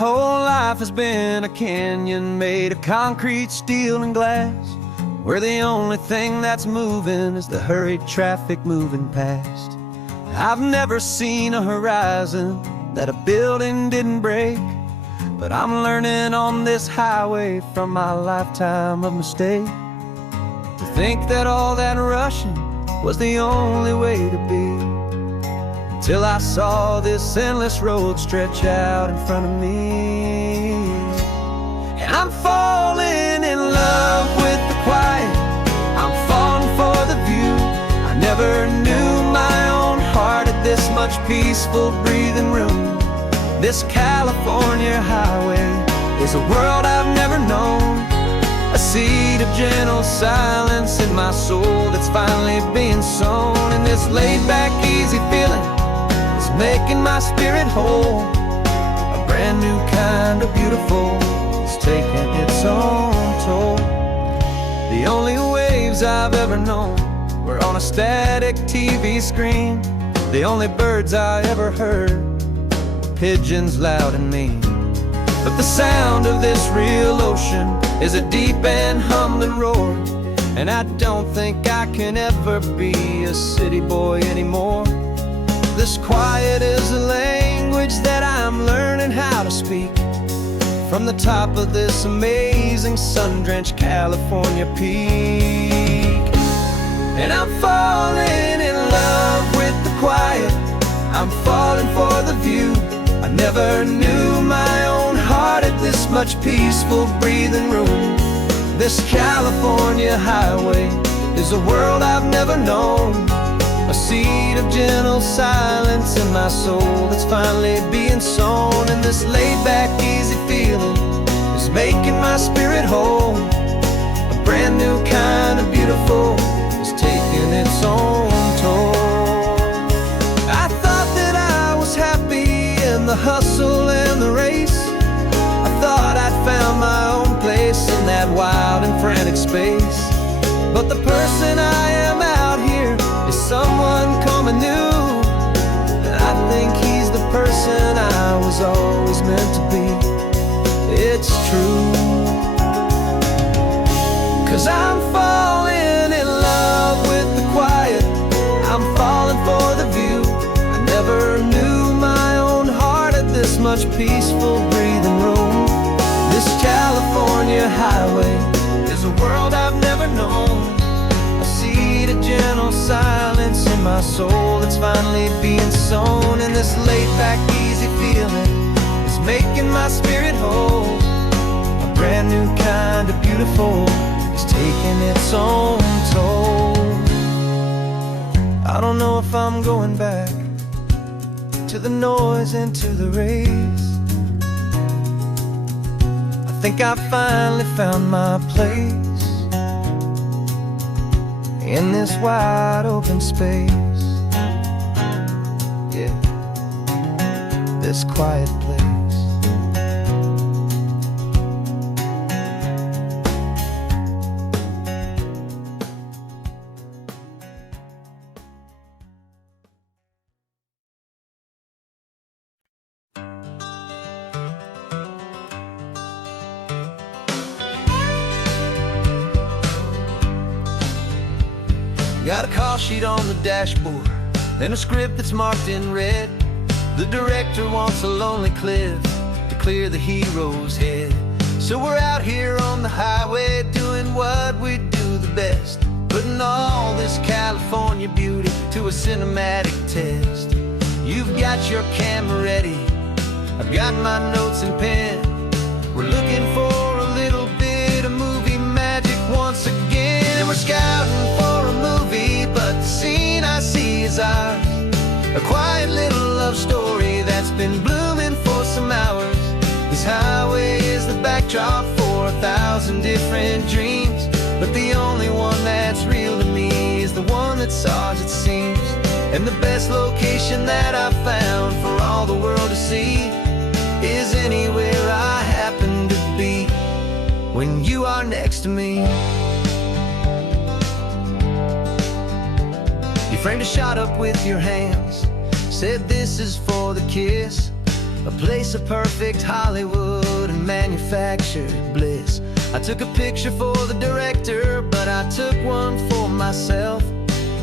whole life has been a canyon made of concrete, steel, and glass, where the only thing that's moving is the hurried traffic moving past. I've never seen a horizon that a building didn't break, but I'm learning on this highway from my lifetime of mistakes to think that all that rushing was the only way to be, till I saw this endless road stretch out in front of me. And I'm falling in love with the quiet, I'm falling for the view. I never knew my own heart had this much peaceful breathing room. This California highway is a world I've never known, a seed of gentle silence in my soul that's finally being sown. And this laid-back, easy feeling is making my spirit whole. A brand new kind of beautiful is taking its own toll. The only waves I've ever known were on a static TV screen. The only birds I ever heard were pigeons loud and mean. But the sound of this real ocean is a deep and humbling roar, and I don't think I can ever be a city boy anymore. This quiet is a language that I'm learning how to speak from the top of this amazing sun-drenched California peak. And I'm falling in love with the quiet, I'm falling for the view. I never knew my own heart had this much peaceful breathing room. This California highway is a world I've never known, a seed of gentle silence in my soul that's finally being sown. And this laid-back, easy feeling is making my spirit whole. A brand new kind of beautiful is taking its own toll. I thought that I was happy in the hustle and the race. I thought I'd found my own place in that wild and frantic space. But the person I am out here is someone coming new, and I think he's the person I was always meant to be. It's true, 'cause I'm falling in love with the quiet, I'm falling for the view. I never knew my own heart had this much peaceful breathing room. This California highway is a world I've never known, a seed of gentle silence in my soul that's finally being sown. And this laid-back, easy feeling is making my spirit whole. A brand new kind of beautiful is taking its own toll. I don't know if I'm going back to the noise and to the race. I think I finally found my place in this wide open space. Yeah, this quiet place. Got a call sheet on the dashboard and a script that's marked in red. The director wants a lonely cliff to clear the hero's head. So we're out here on the highway doing what we do the best, putting all this California beauty to a cinematic test. You've got your camera ready, I've got my notes and pen. We're looking for a little bit of movie magic once again, and we're scouting for a movie, but the scene I see is ours. A quiet little love story that's been blooming for some hours. This highway is the backdrop for 1,000 different dreams, but the only one that's real to me is the one that's ours, it seems. And the best location that I've found for all the world to see is anywhere I happen to be when you are next to me. You framed a shot up with your hands, said this is for the kiss. a place of perfect Hollywood and manufactured bliss. I took a picture for the director, but I took one for myself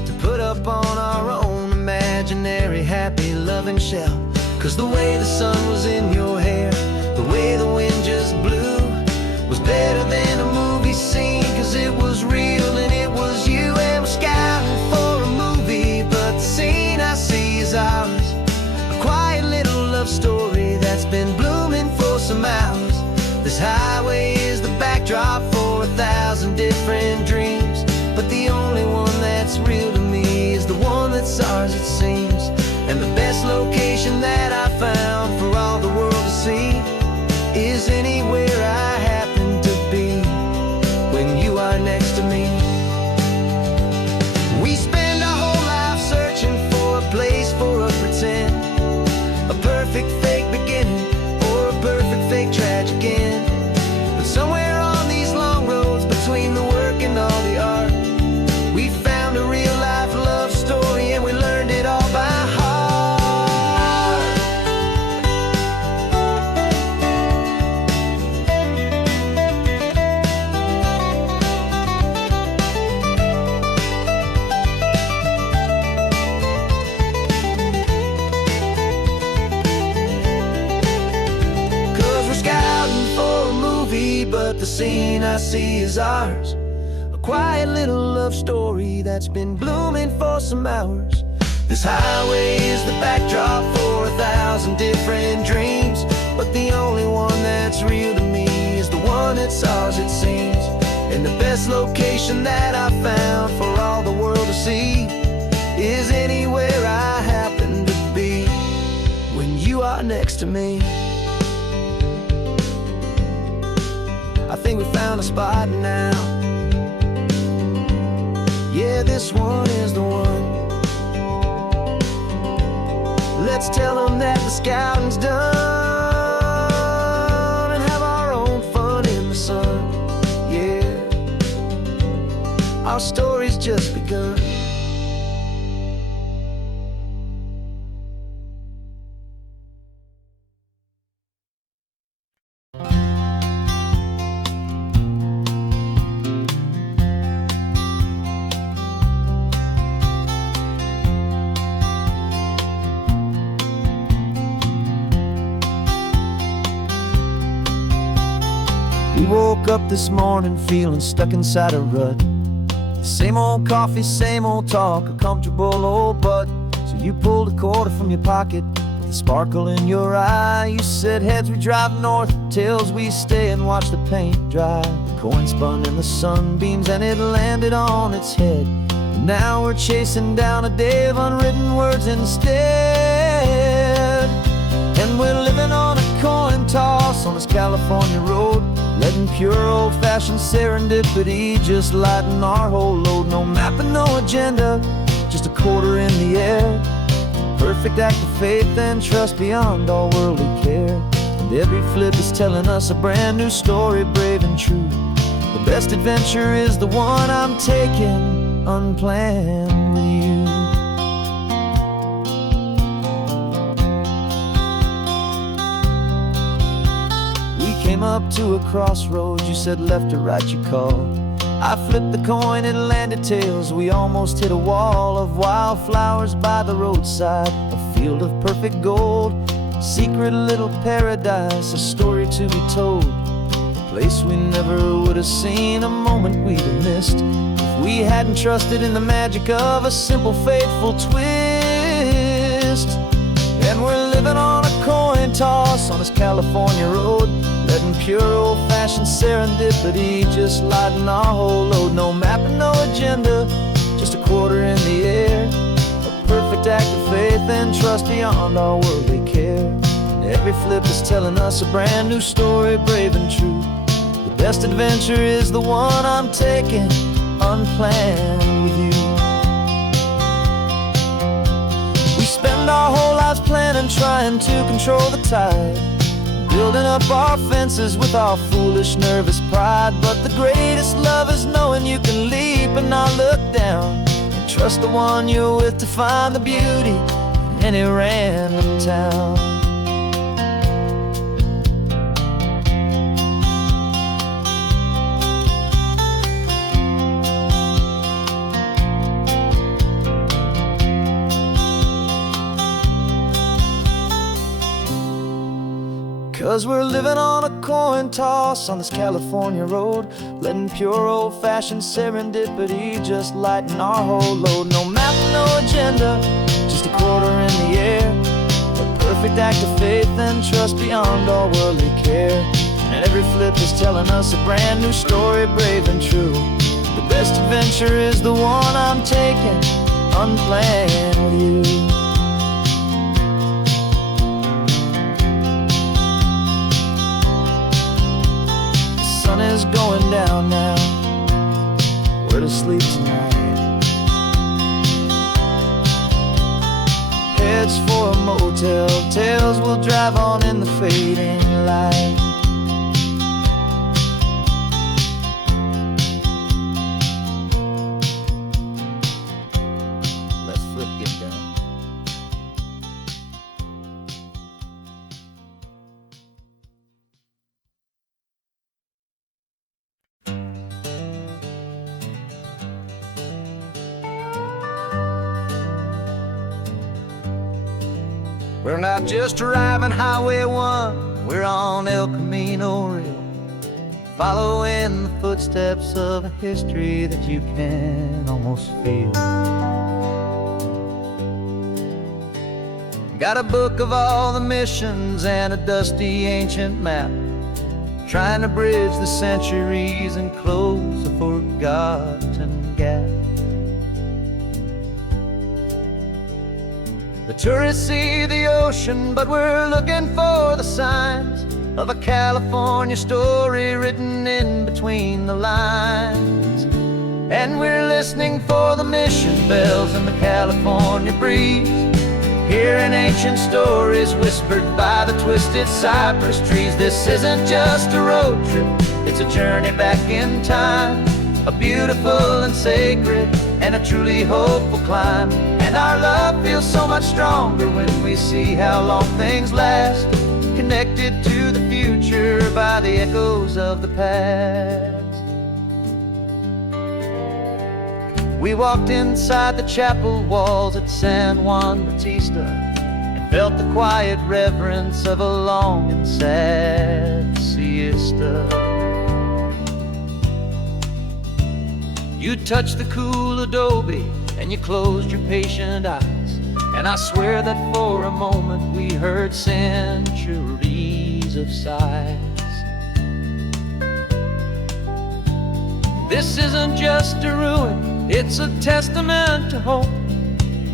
to put up on our own imaginary happy loving shelf. 'Cause the way the sun was in your hair, the way the wind just blew, was better than a movie scene. 'Cause it was real and it was you, and we're scouting for a movie, but the scene I see is ours. A quiet little love story that's been blooming for some hours. This highway is the backdrop for 1,000 different dreams, but the only one that's real to me is the one that's ours, it seems. And the best location that I found for all the world to see is anywhere I happen to be when you are next to me. We spend our whole life searching for a place for a pretend, a perfect fake beginning or a perfect fake tragic end. But somewhere on these long roads between the work and all the art, we found a real life love story, and we learned it all by heart. 'Cause we're scouting for a movie, but the scene I see is ours. A quiet little love story that's been blooming for some hours. This highway is the backdrop for 1,000 different dreams, but the only one that's real to me is the one that's ours, it seems. And the best location that I found for all the world to see is anywhere I happen to be when you are next to me. I think we found a spot now. Yeah, this one is the one. Let's tell them that the scouting's done and have our own fun in the sun. Yeah, our story's just begun. We woke up this morning feeling stuck inside a rut. Same old coffee, same old talk, a comfortable old butt. So you pulled a quarter from your pocket with a sparkle in your eye. You said heads we drive north, tails we stay and watch the paint dry. The coin spun in the sunbeams and it landed on its head. And now we're chasing down a day of unwritten words instead. And we're living on a coin toss on this California road, letting pure old-fashioned serendipity just lighten our whole load. No map and no agenda, just a quarter in the air. Perfect act of faith and trust beyond all worldly care. And every flip is telling us a brand new story, brave and true. The best adventure is the one I'm taking unplanned with you. Came up to a crossroads, you said left or right you called. I flipped the coin, it landed tails. We almost hit a wall of wildflowers by the roadside, a field of perfect gold, secret little paradise, a story to be told. A place we never would have seen, a moment we'd have missed if we hadn't trusted in the magic of a simple faithful twist. And we're living on a coin toss on this California road, letting pure old-fashioned serendipity just lighten our whole load. No map and no agenda, just a quarter in the air. A perfect act of faith and trust beyond all worldly care. And every flip is telling us a brand new story, brave and true. The best adventure is the one I'm taking unplanned with you. We spend our whole lives planning, trying to control the tide, building up our fences with our foolish, nervous pride. But the greatest love is knowing you can leap and not look down, and trust the one you're with to find the beauty in any random town. 'Cause we're living on a coin toss on this California road, letting pure old-fashioned serendipity just lighten our whole load. No map, no agenda, just a quarter in the air, a perfect act of faith and trust beyond all worldly care. And every flip is telling us a brand new story, brave and true. The best adventure is the one I'm taking, unplanned with you. Sun is going down now, we're to sleep tonight. Heads for a motel, tails will drive on in the fading light. Let's flip get down. We're not just driving Highway 1, we're on El Camino Real, following the footsteps of a history that you can almost feel. Got a book of all the missions and a dusty ancient map, trying to bridge the centuries and close a forgotten gap. The tourists see the ocean, but we're looking for the signs of a California story written in between the lines. And we're listening for the mission bells in the California breeze, hearing ancient stories whispered by the twisted cypress trees. This isn't just a road trip, it's a journey back in time, a beautiful and sacred and a truly hopeful climb. And our love feels so much stronger when we see how long things last, connected to the future by the echoes of the past. We walked inside the chapel walls at San Juan Bautista and felt the quiet reverence of a long and sad siesta. You touched the cool adobe and you closed your patient eyes, and I swear that for a moment we heard centuries of sighs. This isn't just a ruin, it's a testament to hope,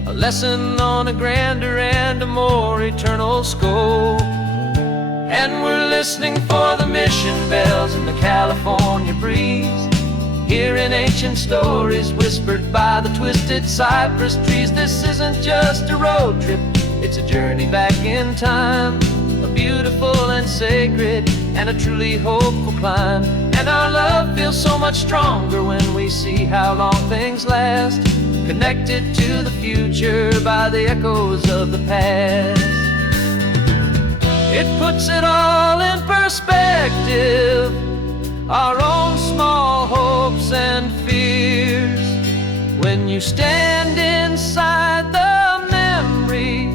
a lesson on a grander and a more eternal scope. And we're listening for the mission bells in the California breeze, hearing ancient stories whispered by the twisted cypress trees. This isn't just a road trip, it's a journey back in time, a beautiful and sacred and a truly hopeful climb. And our love feels so much stronger when we see how long things last, connected to the future by the echoes of the past. It puts it all in perspective, our own small hopes and fears, when you stand inside the memory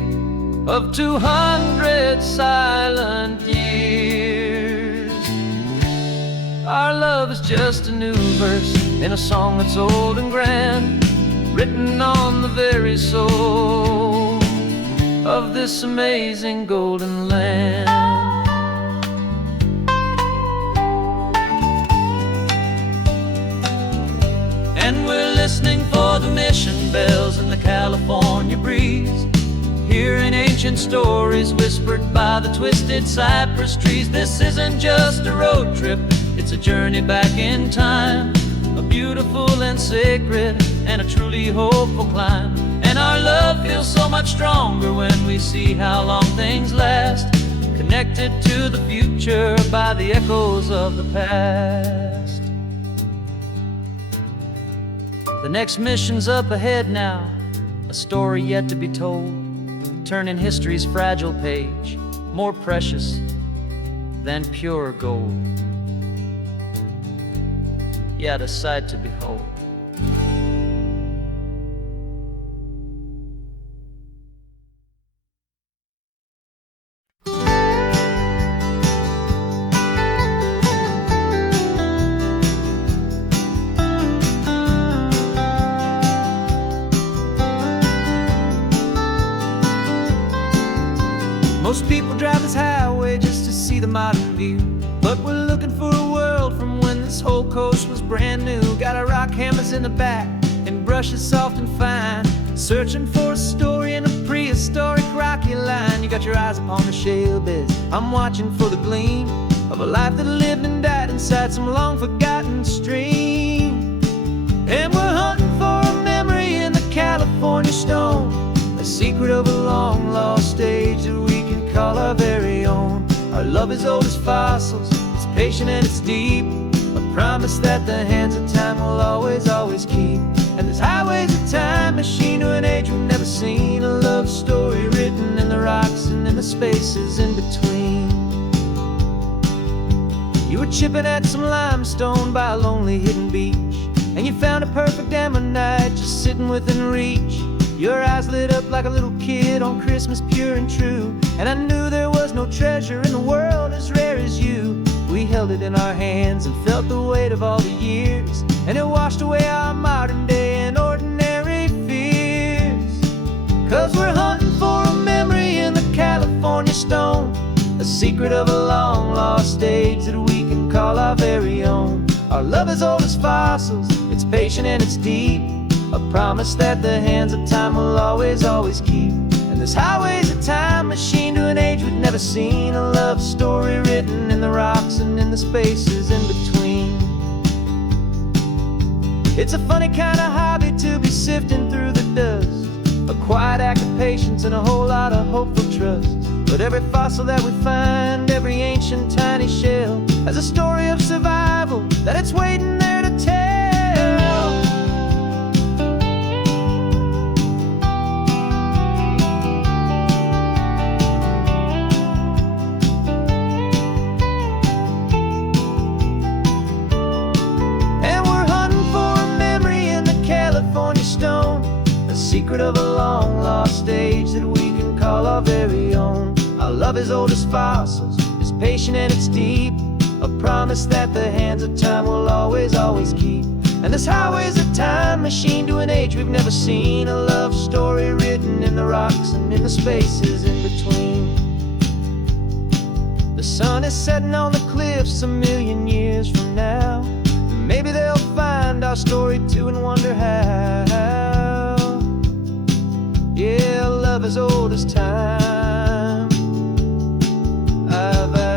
of 200 silent years. Our love is just a new verse in a song that's old and grand, written on the very soul of this amazing golden land. And we're listening for the mission bells in the California breeze, hearing ancient stories whispered by the twisted cypress trees. This isn't just a road trip, it's a journey back in time, a beautiful and sacred and a truly hopeful climb. And our love feels so much stronger when we see how long things last, connected to the future by the echoes of the past. The next mission's up ahead now, a story yet to be told, turning history's fragile page more precious than pure gold. Yet a sight to behold. see the modern view. But we're looking for a world from when this whole coast was brand new. Got our rock hammers in the back and brushes soft and fine, searching for a story in a prehistoric rocky line. You got your eyes upon the shale beds, I'm watching for the gleam of a life that lived and died inside some long forgotten stream. And we're hunting for a memory in the California stone, a secret of a long lost age that we can call our very own. Our love is old as fossils, it's patient and it's deep, a promise that the hands of time will always, always keep. And this highway's a time machine to an age we've never seen, a love story written in the rocks and in the spaces in between. You were chipping at some limestone by a lonely hidden beach, and you found a perfect ammonite just sitting within reach. Your eyes lit up like a little kid on Christmas, pure and true, and I knew there was no treasure in the world as rare as you. We held it in our hands and felt the weight of all the years, and it washed away our modern day and ordinary fears. 'Cause we're hunting for a memory in the California stone, a secret of a long lost age that we can call our very own. Our love is old as fossils, it's patient and it's deep, a promise that the hands of time will always, always keep. And this highway's a time machine to an age we've never seen, a love story written in the rocks and in the spaces in between. It's a funny kind of hobby to be sifting through the dust, a quiet act of patience and a whole lot of hopeful trust. But every fossil that we find, every ancient tiny shell, has a story of survival that it's waiting there to tell. And we're hunting for a memory in the California stone, a secret of a long lost age that we can call our very own. Our love is old as fossils, it's patient and it's deep, a promise that the hands of time will always, always keep. And this highway's a time machine to an age we've never seen, a love story written in the rocks and in the spaces in between. The sun is setting on the cliffs a million years from now, maybe they'll find our story too and wonder how. Yeah, love is old as time, I vow.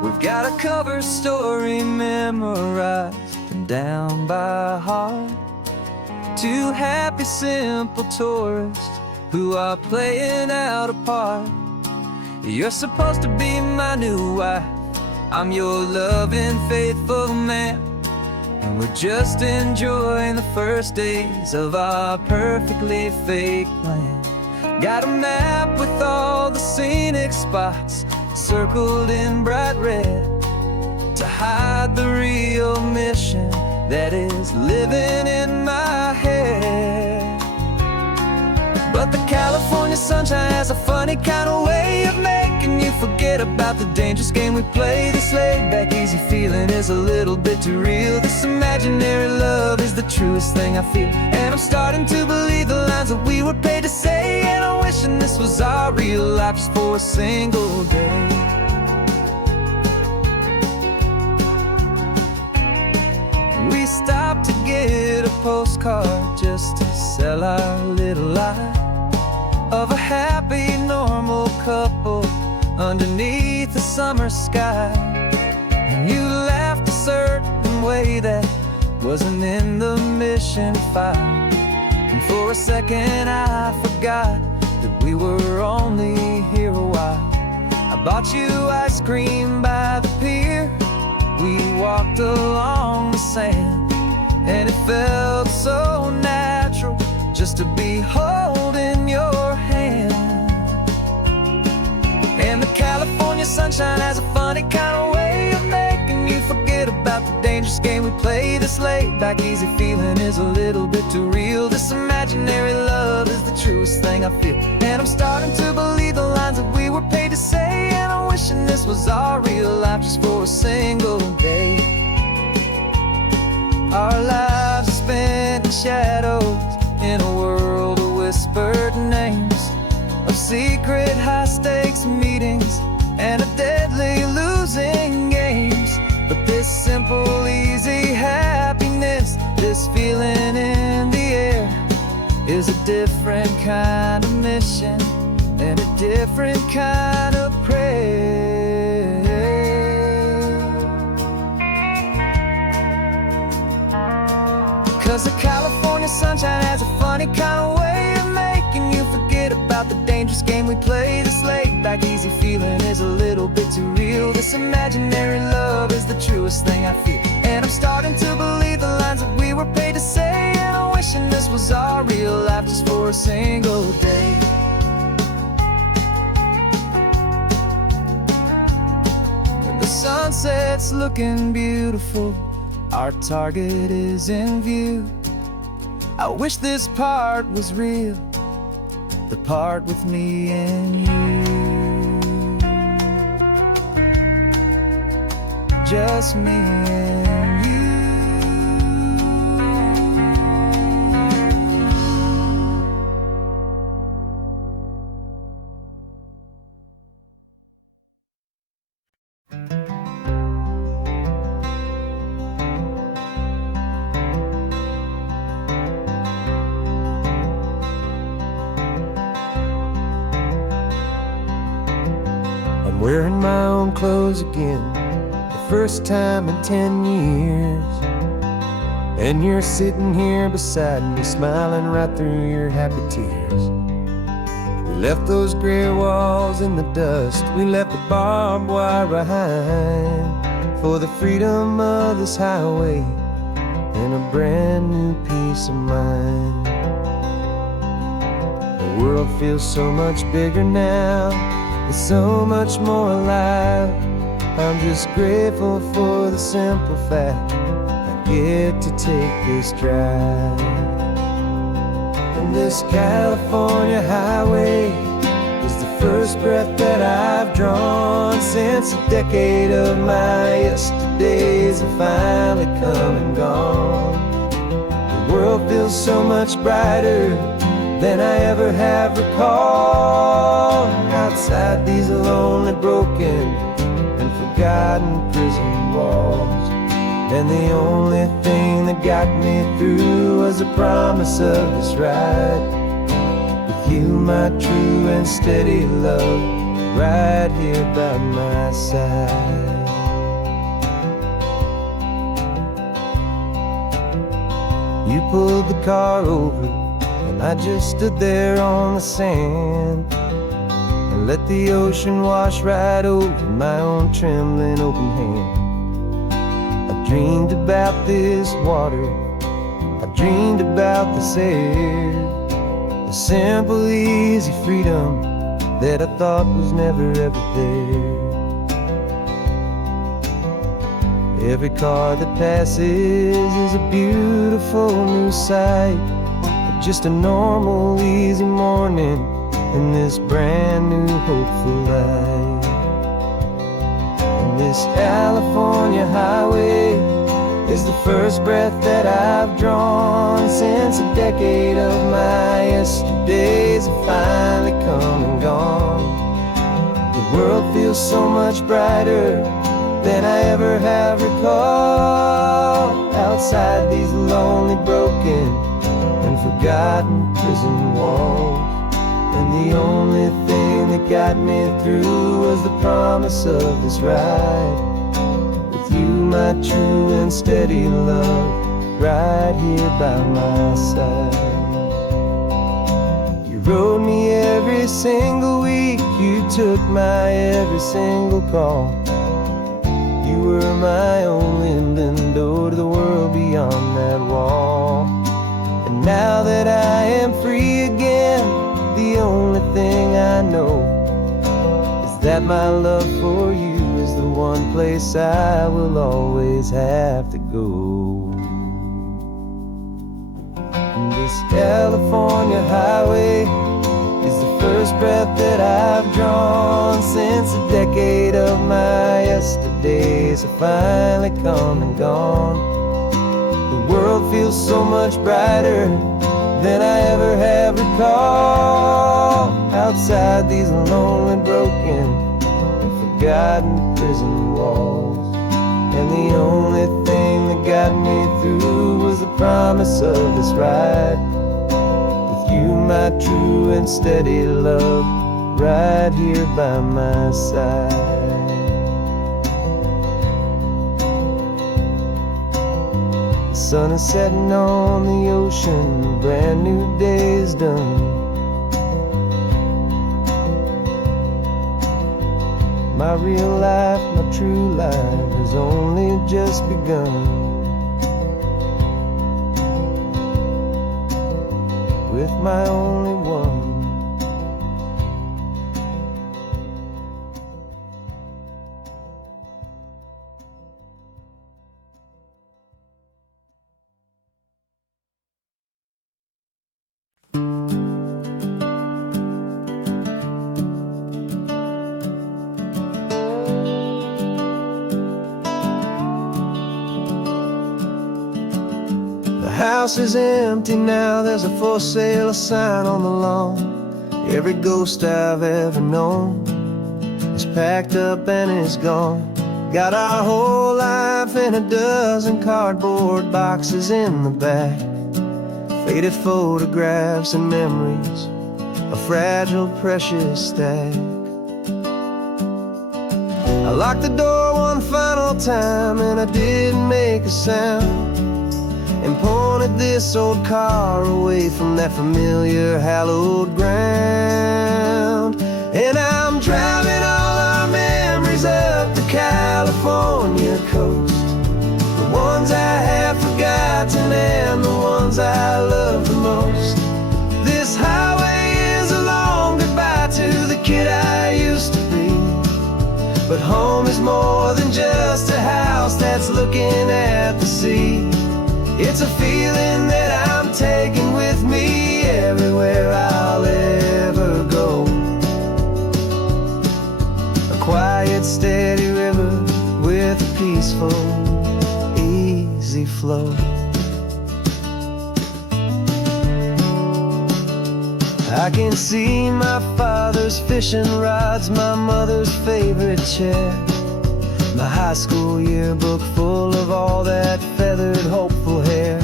We've got a cover story memorized and down by heart, two happy simple tourists who are playing out a part. You're supposed to be my new wife, I'm your loving faithful man, and we're just enjoying the first days of our perfectly fake plan. Got a map with all the scenic spots circled in bright red to hide the real mission that is living in my head. But the California sunshine has a funny kind of way of making you forget about the dangerous game we play. This laid back easy feeling is a little bit too real. This imaginary love is the truest thing I feel, and I'm starting to believe the lines that we were paid to say. And I'm wishing this was our real life just for a single day. We stopped to get a postcard just to sell our little lie of a happy normal couple underneath the summer sky. And you laughed a certain way that wasn't in the mission file, and for a second I forgot that we were only here a while. I bought you ice cream by the pier, we walked along the sand, and it felt so natural just to be holding your hand. And the California sunshine has a funny kind of way of making dangerous game we play. This laid back easy feeling is a little bit too real. This imaginary love is the truest thing I feel, and I'm starting to believe the lines that we were paid to say. And I'm wishing this was our real life just for a single day. Our lives are spent in shadows, in a world of whispered names, of secret high-stakes meetings and of deadly losing games. But this simple, easy happiness, this feeling in the air, is a different kind of mission and a different kind of prayer. 'Cause the California sunshine has a funny kind of way of making you forget about the dangerous game we play. This laid back easy feeling is a little bit too real. This imaginary love is the truest thing I feel, and I'm starting to believe the lines that we were paid to say. And I'm wishing this was our real life just for a single day. And the sunset's looking beautiful, our target is in view. I wish this part was real, the part with me and you. Just me and you. I'm wearing my own clothes again, the first time in 10 years. And you're sitting here beside me, smiling right through your happy tears. We left those gray walls in the dust, we left the barbed wire behind, for the freedom of this highway and a brand new peace of mind. The world feels so much bigger now, it's so much more alive. I'm just grateful for the simple fact I get to take this drive. And this California highway is the first breath that I've drawn since a decade of my yesterdays have finally come and gone. The world feels so much brighter than I ever have recalled. Outside these lonely, broken, and forgotten prison walls, and the only thing that got me through was the promise of this ride with you, my true and steady love, right here by my side. You pulled the car over, and I just stood there on the sand and let the ocean wash right over my own trembling open hand. I dreamed about this water, I dreamed about this air, the simple, easy freedom that I thought was never ever there. Every car that passes is a beautiful new sight, just a normal, easy morning in this brand new, hopeful life. And this California highway is the first breath that I've drawn since a decade of my yesterdays have finally come and gone. The world feels so much brighter than I ever have recalled. Outside these lonely, broken, and forgotten prison walls, and the only thing that got me through was the promise of this ride with you, my true and steady love, right here by my side. You rode me every single week, you took my every single call. You were my only window to the world beyond that wall. And now that I am free again, the only thing I know is that my love for you is the one place I will always have to go. And this California highway is the first breath that I've drawn since a decade of my yesterdays have finally come and gone. The world feels so much brighter than I ever have recalled. Outside these lonely, broken, and forgotten prison walls. And the only thing that got me through was the promise of this ride with you, my true and steady love, right here by my side. The sun is setting on the ocean, a brand new day is done. My real life, my true life has only just begun. With my only one. The house is empty now, there's a for sale sign on the lawn. Every ghost I've ever known is packed up and is gone. Got our whole life in a dozen cardboard boxes in the back. Faded photographs and memories, a fragile, precious stack. I locked the door one final time and I didn't make a sound, and pointed this old car away from that familiar hallowed ground. And I'm driving all our memories up the California coast, the ones I have forgotten and the ones I love the most. This highway is a long goodbye to the kid I used to be, but home is more than just a house that's looking at the sea. It's a feeling that I'm taking with me everywhere I'll ever go. A quiet, steady river with a peaceful, easy flow. I can see my father's fishing rods, my mother's favorite chair, my high school yearbook full of all that feathered, hopeful hair.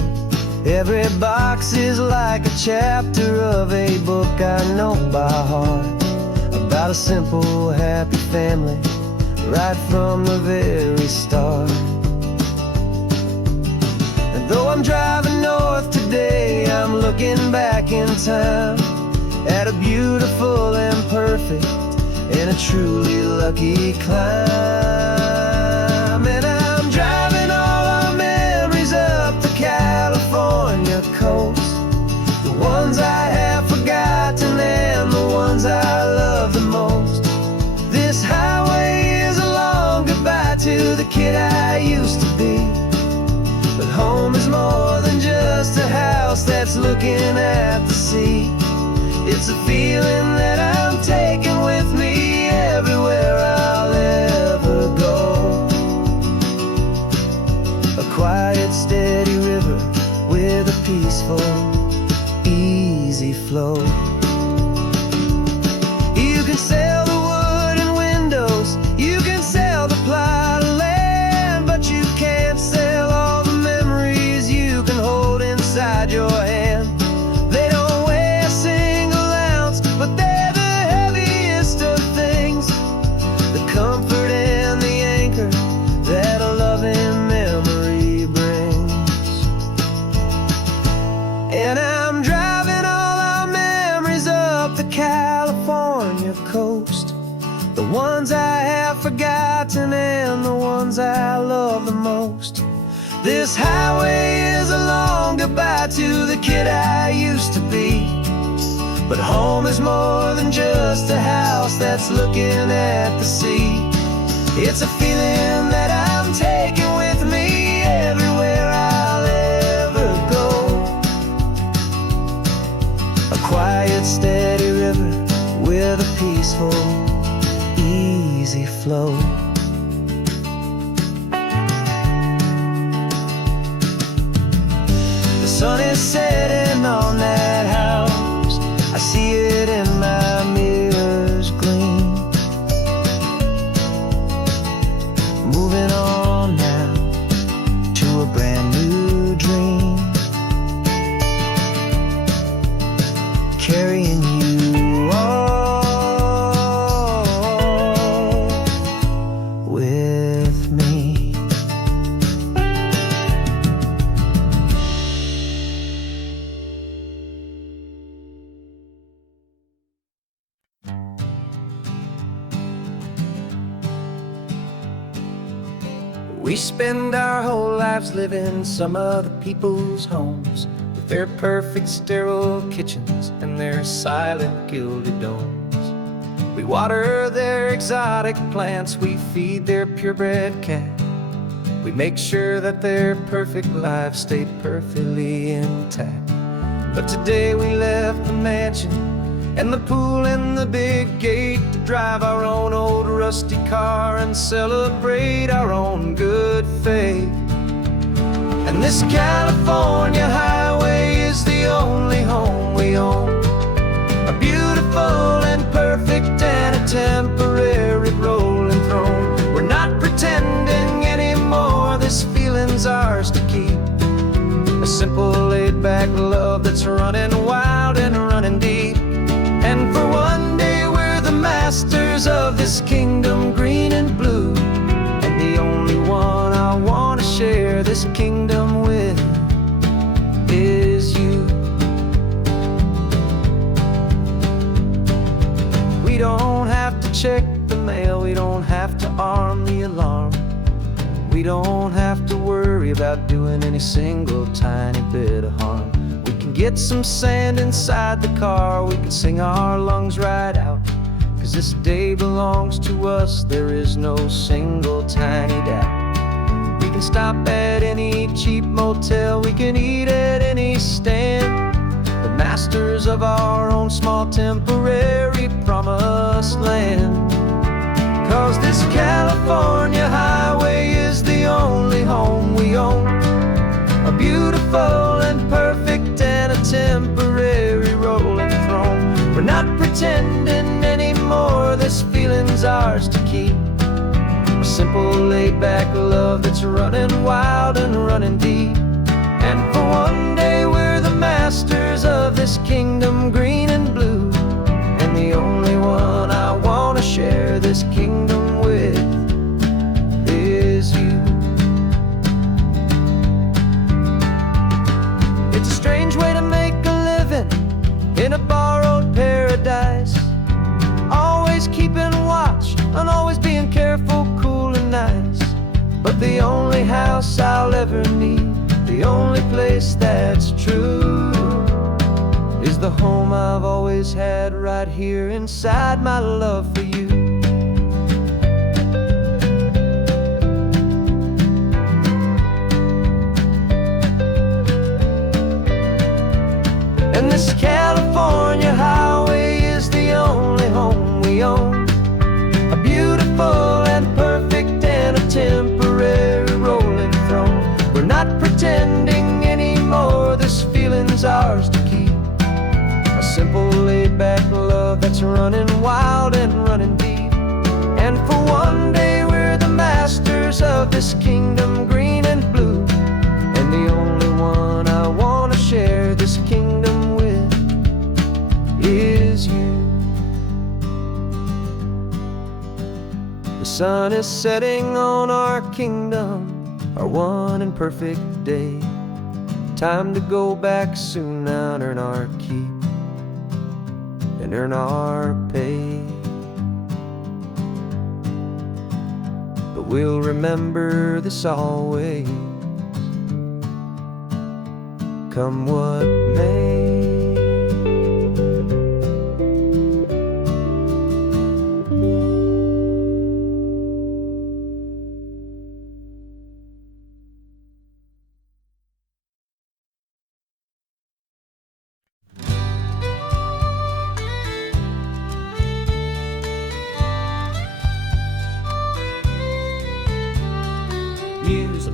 Every box is like a chapter of a book I know by heart, about a simple, happy family right from the very start. And though I'm driving north today, I'm looking back in time at a beautiful and perfect and a truly lucky climb. And I'm driving all our memories up the California coast, the ones I have forgotten and the ones I love the most. This highway is a long goodbye to the kid I used to be, but home is more than just a house that's looking at the sea. It's a feeling that I'm taking with me everywhere I'll ever go. A quiet, steady river with a peaceful, easy flow. You can sell the wood and windows, you can sell the plot of land, but you can't sell all the memories you can hold inside your hand. They don't weigh a single ounce, but they're the heaviest of things, the comfort and the anchor that a loving memory brings. And I'm driving all our memories up the California coast, the ones I have forgotten and the ones I love the most. This highway is a long goodbye to the kid I used to be, but home is more than just a house that's looking at the sea. It's a feeling that I'm taking with me everywhere I'll ever go. A quiet, steady river with a peaceful, easy flow. The sun is setting on that house. I see it in my mirror's gleam. Moving on now to a brand new dream. Carrying you all with me. We spend our whole lives living some other people's homes, with their perfect sterile kitchens and their silent gilded domes. We water their exotic plants, we feed their purebred cat. We make sure that their perfect lives stay perfectly intact. But today we left the mansion and the pool and the big gate to drive our own old rusty car and celebrate our own good faith. And this California highway is the only home we own, a beautiful and perfect and a temporary rolling throne. We're not pretending anymore, this feeling's ours to keep. A simple laid-back love that's running wild and running deep. And for one day we're the masters of this kingdom, green and blue. And the only one I want to share this kingdom with is you. We don't have to check the mail, we don't have to arm the alarm. We don't have to worry about doing any single tiny bit of harm. We can get some sand inside the car, we can sing our lungs right out. 'Cause this day belongs to us, there is no single tiny doubt. We can stop at any cheap motel, we can eat at any stand. The masters of our own small temporary promised land. 'Cause this California highway is the only home we own, a beautiful and perfect and a temporary rolling throne. We're not pretending anymore, this feeling's ours to keep. A simple laid-back love that's running wild and running deep. And for one day we're the masters of this kingdom, green and blue. And the only one I want to share this kingdom with is you. It's a strange way to make a living in a borrowed paradise, always keeping watch and always being careful, cool and nice. But the only house I'll ever need, the only place that's true, is the home I've always had right here inside my love for you. And this California highway is the only home we own, a beautiful and perfect and a temporary rolling throne. We're not pretending anymore, this feeling's ours to keep. A simple laid-back love that's running wild and running deep. And for one day we're the masters of this kingdom, green and blue. And the only one I want to share this kingdom with is you. The sun is setting on our kingdom, our one and perfect day. Time to go back soon now and earn our keep and earn our pay. But we'll remember this always, come what may.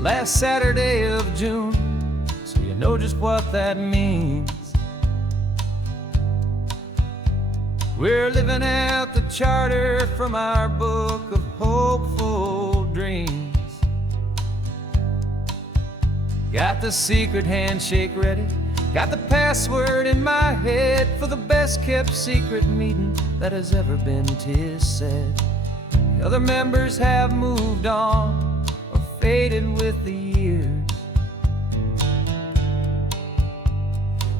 last Saturday of June, so you know just what that means. We're living out the charter from our book of hopeful dreams. Got the secret handshake ready, got the password in my head for the best kept secret meeting that has ever been, 'tis said. The other members have moved on or faded with the years,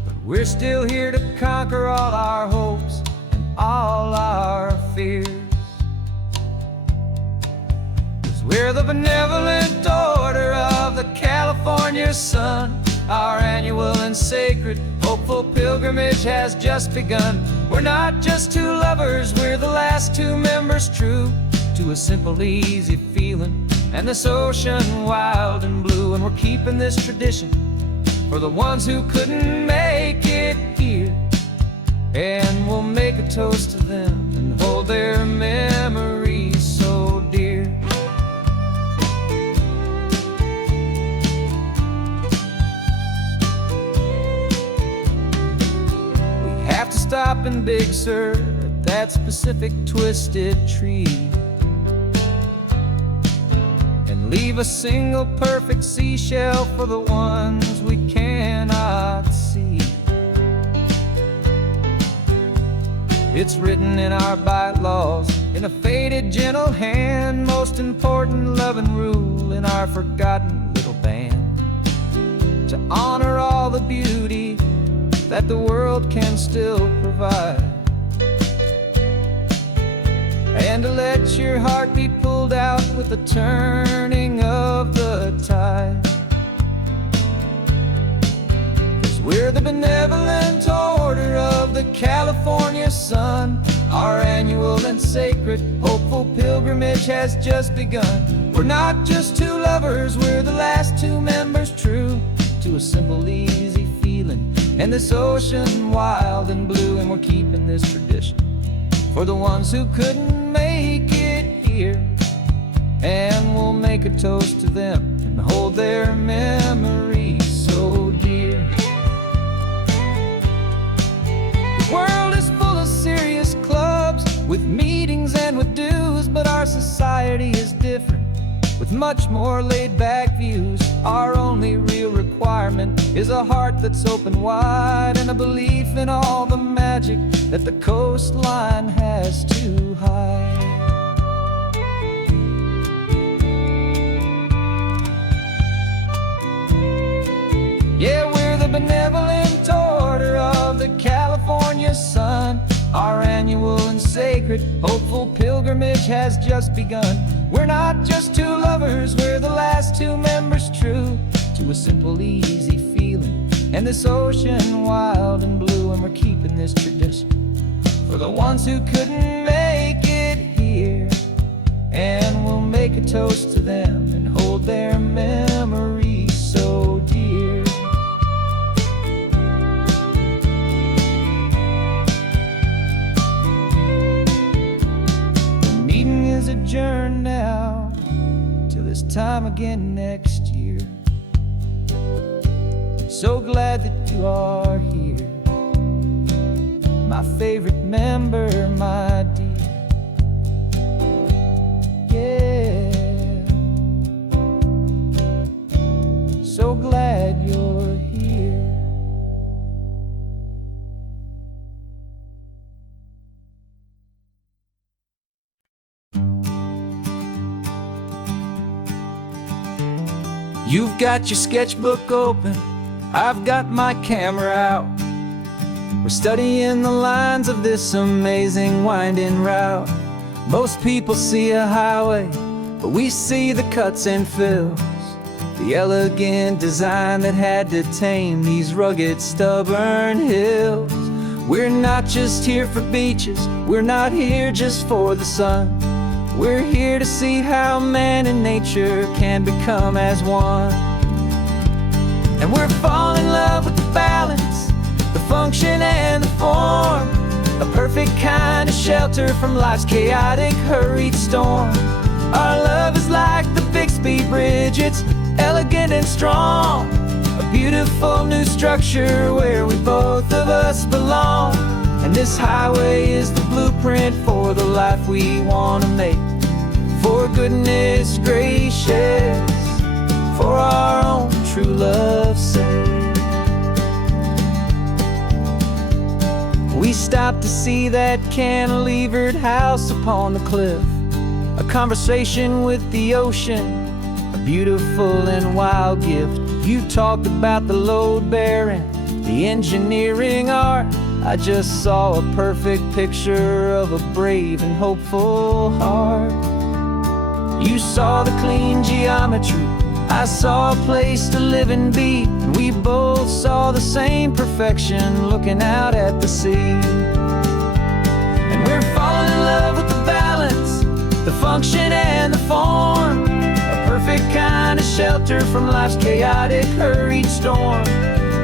but we're still here to conquer all our hopes and all our fears. 'Cause we're the benevolent order of the California sun. Our annual and sacred hopeful pilgrimage has just begun. We're not just two lovers, we're the last two members true to a simple, easy feeling and this ocean wild and blue. And we're keeping this tradition for the ones who couldn't make it here, and we'll make a toast to them and hold their memories so dear. We have to stop in Big Sur at that specific twisted tree and leave a single perfect seashell for the ones we cannot see. It's written in our bylaws in a faded gentle hand, most important loving rule in our forgotten little band, to honor all the beauty that the world can still provide, and to let your heart be pulled out with the turning of the tide. 'Cause we're the benevolent order of the California sun. Our annual and sacred hopeful pilgrimage has just begun. We're not just two lovers, we're the last two members true to a simple, easy feeling and this ocean wild and blue. And we're keeping this tradition for the ones who couldn't make it here, and we'll make a toast to them and hold their memories so dear. The world is full of serious clubs with meetings and with dues, but our society is different with much more laid-back views. Our only real requirement is a heart that's open wide and a belief in all the magic that the coastline has to hide. Yeah, we're the benevolent order of the California sun. Our annual and sacred hopeful pilgrimage has just begun. We're not just two lovers, we're the last two members true to a simple, easy feeling and this ocean wild and blue. And we're keeping this tradition for the ones who couldn't make it here, and we'll make a toast to them and hold their memories so dear. The meeting is adjourned now till this time again next year. So glad that you are here, my favorite member, my dear. Yeah, so glad you're here. You've got your sketchbook open, I've got my camera out. We're studying the lines of this amazing winding route. Most people see a highway, but we see the cuts and fills, the elegant design that had to tame these rugged, stubborn hills. We're not just here for beaches, we're not here just for the sun. We're here to see how man and nature can become as one. And we're falling in love with the balance, the function and the form, a perfect kind of shelter from life's chaotic, hurried storm. Our love is like the Bixby Bridge, it's elegant and strong. A beautiful new structure where we both of us belong. And this highway is the blueprint for the life we want to make. For goodness gracious, for our own true love's sake. We stopped to see that cantilevered house upon the cliff. A conversation with the ocean, a beautiful and wild gift. You talked about the load bearing, the engineering art. I just saw a perfect picture of a brave and hopeful heart. You saw the clean geometry, I saw a place to live and be. And we both saw the same perfection looking out at the sea. And we're falling in love with the balance, the function and the form. A perfect kind of shelter from life's chaotic, hurried storm.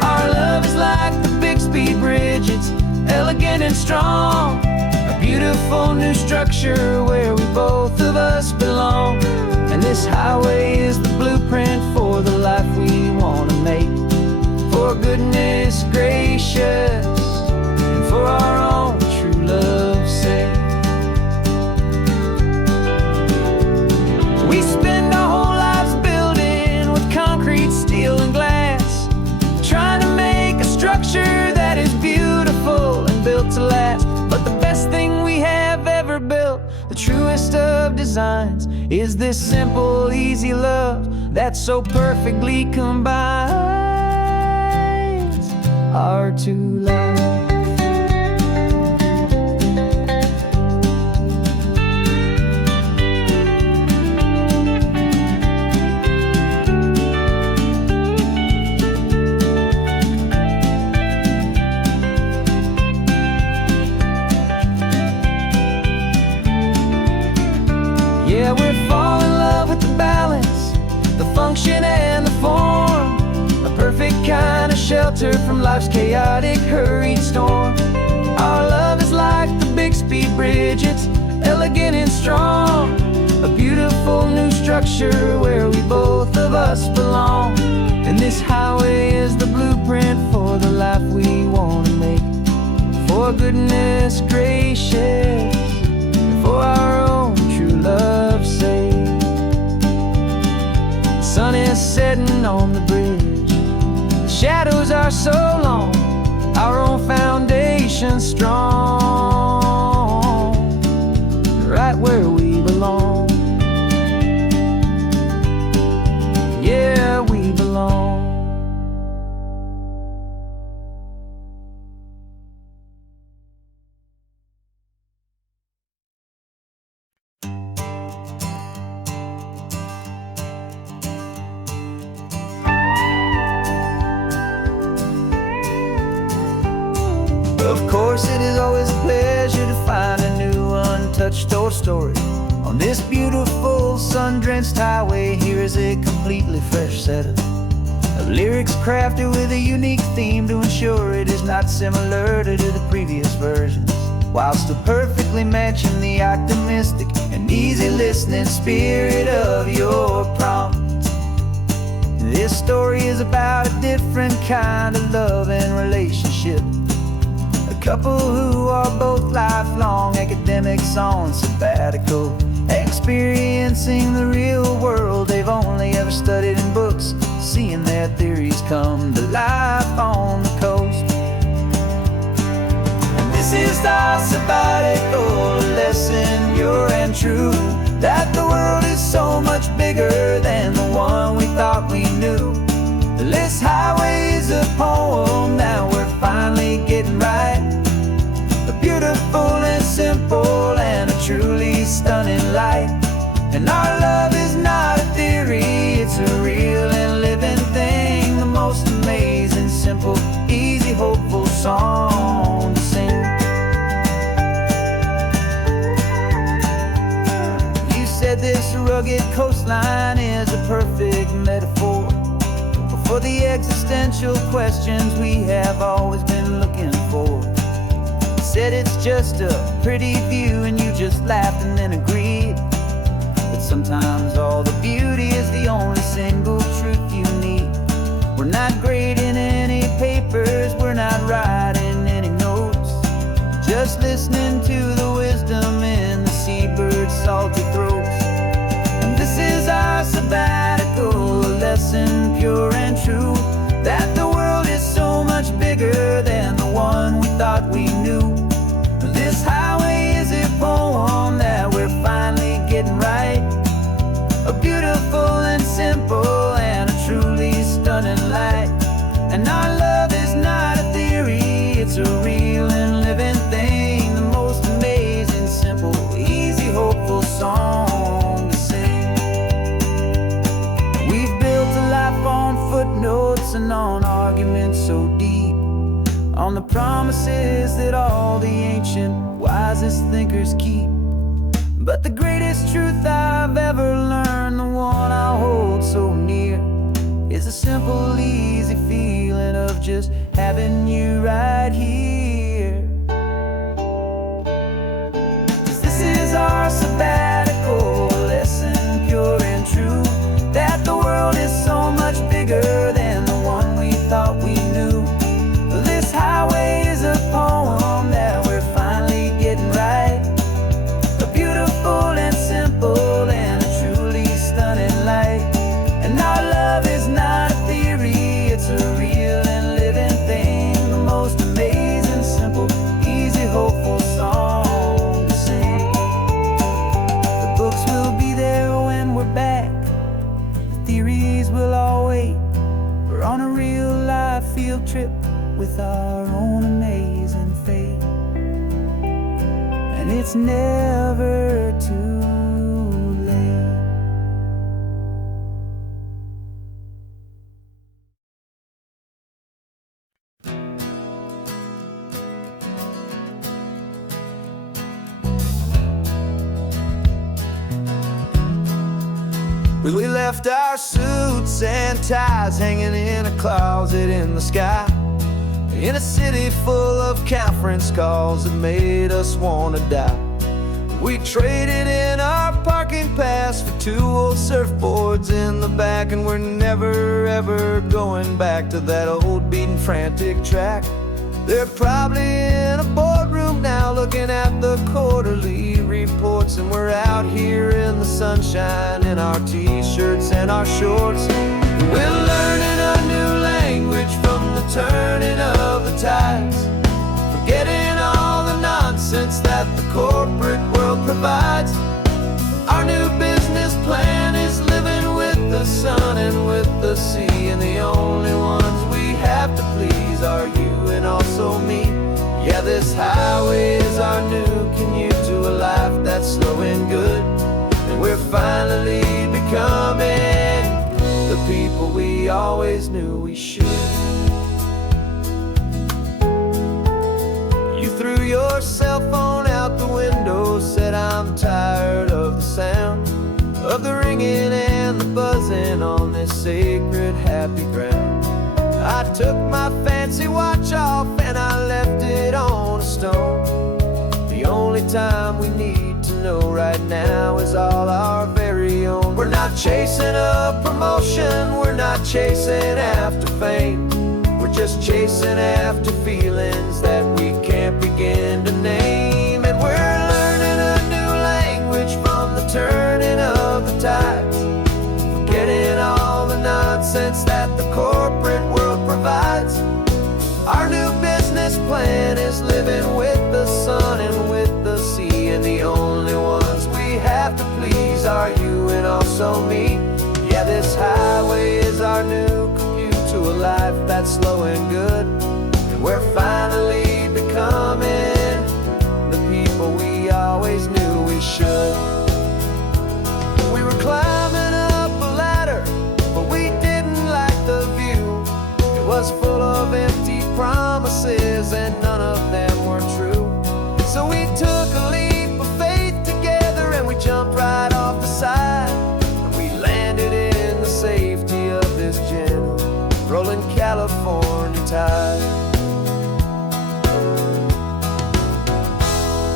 Our love is like the Bixby Bridge, it's elegant and strong. A beautiful new structure where we both of us belong. And this highway is the blueprint for the life we want to make. For goodness gracious, and for our own true love's sake. We spend our whole lives building with concrete, steel, and glass, trying to make a structure that is beautiful and built to last. But the best thing we have ever built, the truest of designs, is this simple, easy love that so perfectly combines our two lives. Yeah, we're falling in love with the balance, the function and the form. A perfect kind of shelter from life's chaotic, hurried storm. Our love is like the Bixby Bridge, it's elegant and strong. A beautiful new structure where we both of us belong. And this highway is the blueprint for the life we want to make. For goodness gracious, and for our own true love's sake. The sun is setting on the bridge, the shadows are so long, our own foundation strong, right where we belong. Yeah, we belong. Of course, it is always a pleasure to find a new untouched old story. On this beautiful sun-drenched highway, here is a completely fresh set of lyrics crafted with a unique theme to ensure it is not similar to the previous versions, while still perfectly matching the optimistic and easy listening spirit of your prompt. This story is about a different kind of love and relationship. A couple who are both lifelong academics on sabbatical, experiencing the real world they've only ever studied in books, seeing their theories come to life on the coast. And this is our sabbatical lesson, pure and true, that the world is so much bigger than the one we thought we knew. This highway is a poem, now we're finally getting right. A beautiful and simple and a truly stunning light. And our love is not a theory, it's a real and living thing. The most amazing, simple, easy, hopeful song to sing. You said this rugged coastline is a perfect metaphor for the existential questions we have always been looking for. You said it's just a pretty view and you just laughed and then agreed. But sometimes all the beauty is the only single truth. We're not grading any papers, we're not writing any notes, just listening to the wisdom in the seabird's salty throats. And this is our sabbatical, a lesson pure and true, that the world is so much bigger than the one we thought we knew. This highway is a poem that we're finally getting right, a beautiful and simple and a truly stunning light. And our love is not a theory, it's a real and living thing, the most amazing, simple, easy, hopeful song to sing. We've built a life on footnotes and on arguments so deep, on the promises that all the ancient, wisest thinkers keep. But the greatest truth I've ever learned, the one I hold so near, is a simple, easy feeling of just having you right here. 'Cause this is our sabbatical, lesson pure and true, that the world is so much bigger than the one we thought we knew. This highway is a poem that we're finally getting right, a beautiful and simple and a truly stunning light. And our love is not a theory, it's a real and living thing, the most amazing, simple, easy, hopeful song to sing. The books will be there when we're back, the theories will all wait. We're on a real life field trip with our own amazing fate, and it's never too late. We left our suits and ties hanging in a closet in the sky, in a city full of conference calls that made us wanna die. We traded in our parking pass for 2 old surfboards in the back, and we're never ever going back to that old beaten frantic track. They're probably in a boardroom now looking at the quarterly reports, and we're out here in the sunshine in our t-shirts and our shorts. We're learning a new language from the turning of the tides, forgetting all the nonsense that the corporate world provides. Our new business plan is living with the sun and with the sea, and the only ones we have to please are you and also me. Yeah, this highway is our new commute to a life that's slow and good, and we're finally becoming the people we always knew we should. You threw your cell phone out the window, said I'm tired of the sound of the ringing and the buzzing on this sacred happy ground. I took my fancy watch off and I left it on a stone. The only time we need to know right now is all our very own. We're not chasing a promotion, we're not chasing after fame, we're just chasing after feelings that we can't begin to name. And we're learning a new language from the turning of the tides, forgetting all the nonsense that the corporate world provides. Our new business plan is living with the sun and with the sea, and the only ones we have to please are you and also me. Yeah, this highway is our new commute to a life that's slow and good, and we're finally becoming the people we always knew we should. We were climbing up a ladder, but we didn't like the view. It was full of empty promises and none of them were true. So we took a leap of faith together and we jumped right off the side, and we landed in the safety of this gentle rolling California tide.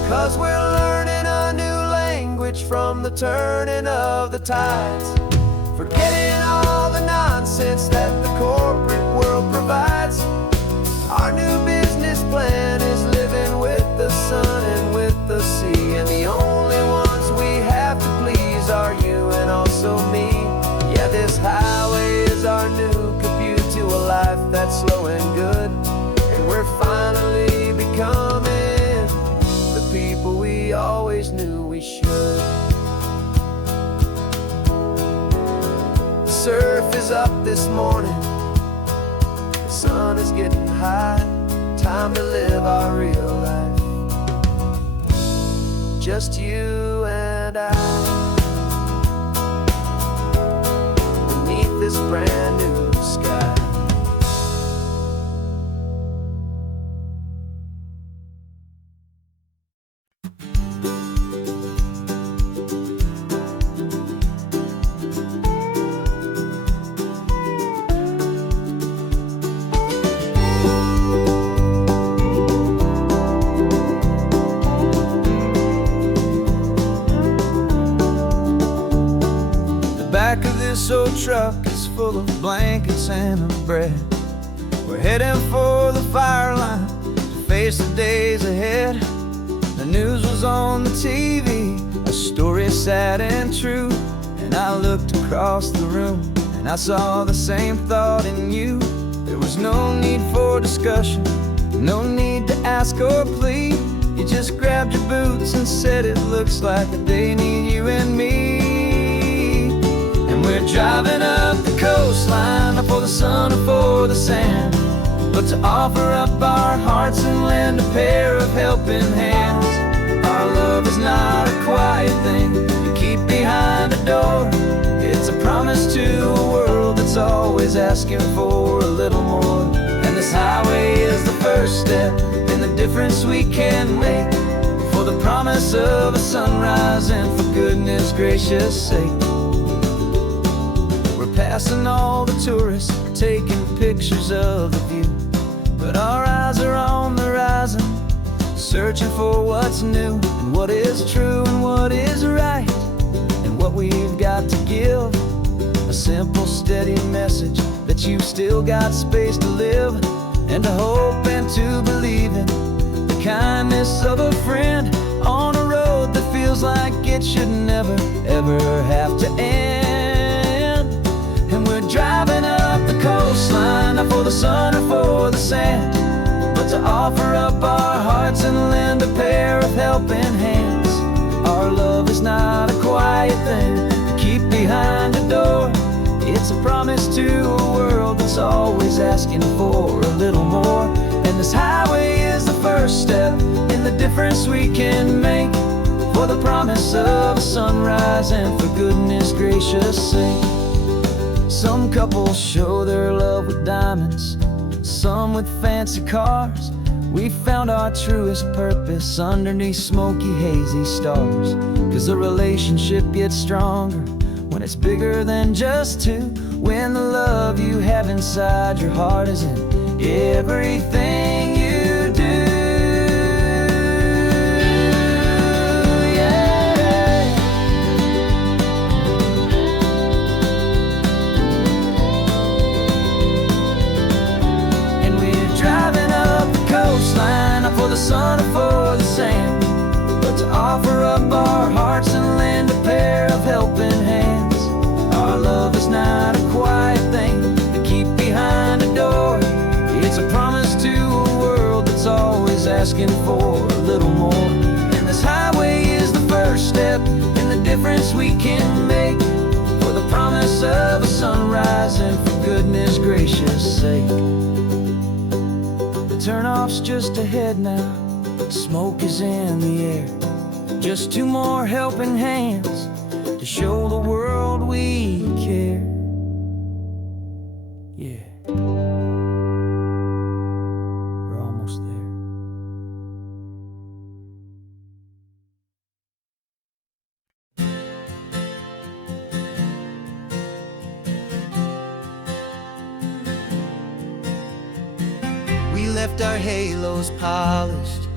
'Cause we're learning a new language from the turning of the tides, forgetting all the nonsense that the corporate world provides. Our new business plan is living with the sun and with the sea, and the only ones we have to please are you and also me. Yeah, this highway is our new commute to a life that's slow and good, and we're finally becoming the people we always knew we should. The surf is up this morning, the sun is getting high. Time to live our real life, just you and I, beneath this brand new sky. Back of this old truck is full of blankets and of bread. We're heading for the fire line to face the days ahead. The news was on the TV, a story sad and true, and I looked across the room and I saw the same thought in you. There was no need for discussion, no need to ask or plead. You just grabbed your boots and said it looks like a day need you and me. We're driving up the coastline, not for the sun or for the sand, but to offer up our hearts and lend a pair of helping hands. Our love is not a quiet thing you keep behind a door. It's a promise to a world that's always asking for a little more. And this highway is the first step in the difference we can make, for the promise of a sunrise and for goodness gracious sake. Passing all the tourists, taking pictures of the view, but our eyes are on the horizon, searching for what's new and what is true and what is right, and what we've got to give. A simple, steady message that you've still got space to live, and to hope and to believe in the kindness of a friend on a road that feels like it should never, ever have to end. And we're driving up the coastline, not for the sun or for the sand, but to offer up our hearts and lend a pair of helping hands. Our love is not a quiet thing to keep behind a door. It's a promise to a world that's always asking for a little more. And this highway is the first step in the difference we can make, for the promise of a sunrise and for goodness gracious sake. Some couples show their love with diamonds, some with fancy cars. We found our truest purpose underneath smoky, hazy stars. 'Cause the relationship gets stronger when it's bigger than just two, when the love you have inside your heart is in everything you do. Not for the sun or for the sand, but to offer up our hearts and lend a pair of helping hands. Our love is not a quiet thing to keep behind a door. It's a promise to a world that's always asking for a little more. And this highway is the first step in the difference we can make, for the promise of a sunrise and for goodness gracious sake. Turnoff's just ahead now, smoke is in the air. Just two more helping hands to show the world we care. Yeah, we're almost there. We left our halos polished,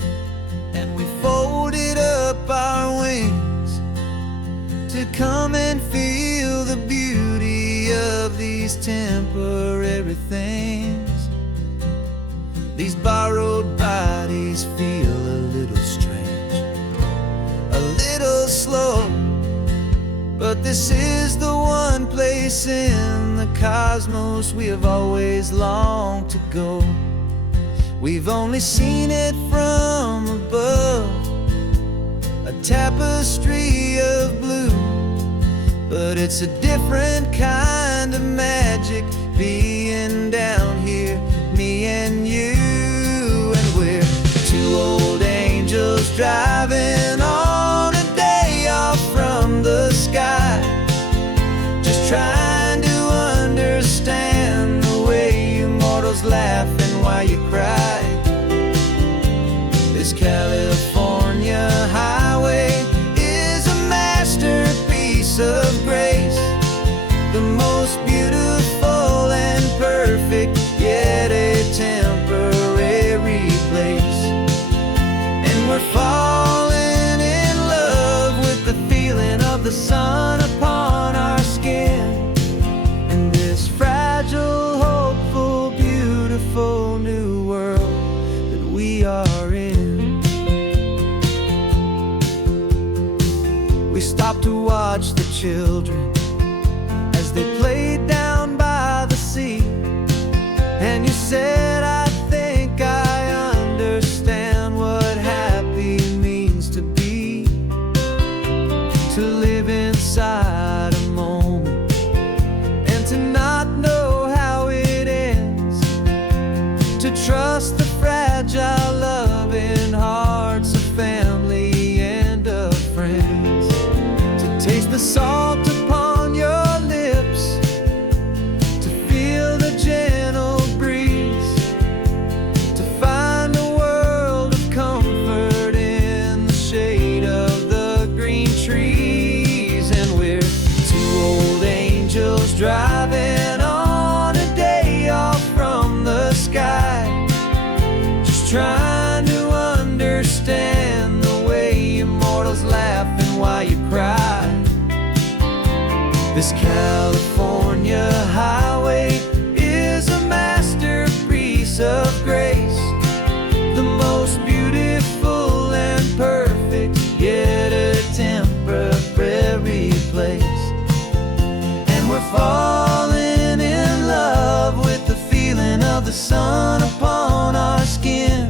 and we folded up our wings to come and feel the beauty these temporary things. These borrowed bodies feel a little strange, a little slow, but this is the one place in the cosmos we have always longed to go. We've only seen it from above, a tapestry of blue, but it's a different kind of magic being down here, me and you. And we're two old angels driving on a day off from the sky, just trying to understand the way you mortals laugh and why you cry. This California highway is a masterpiece of grace, the most beautiful and perfect, yet a temporary place. And we're falling in love with the feeling of the sun upon our skin, in this fragile, hopeful, beautiful new world that we are in. We stopped to watch the children as they played down by the sea, and you said, I think I understand what happy means to be, to live inside a moment and to not know how it ends, to trust the fragile loving hearts of family and of friends, to taste the salt upon your lips, to feel the gentle breeze, to find a world of comfort in the shade of the green trees. And we're two old angels driving on a day off from the sky, just trying to understand the way immortals laugh and why you cry. This California highway is a masterpiece of grace, the most beautiful and perfect, yet a temporary place. And we're falling in love with the feeling of the sun upon our skin,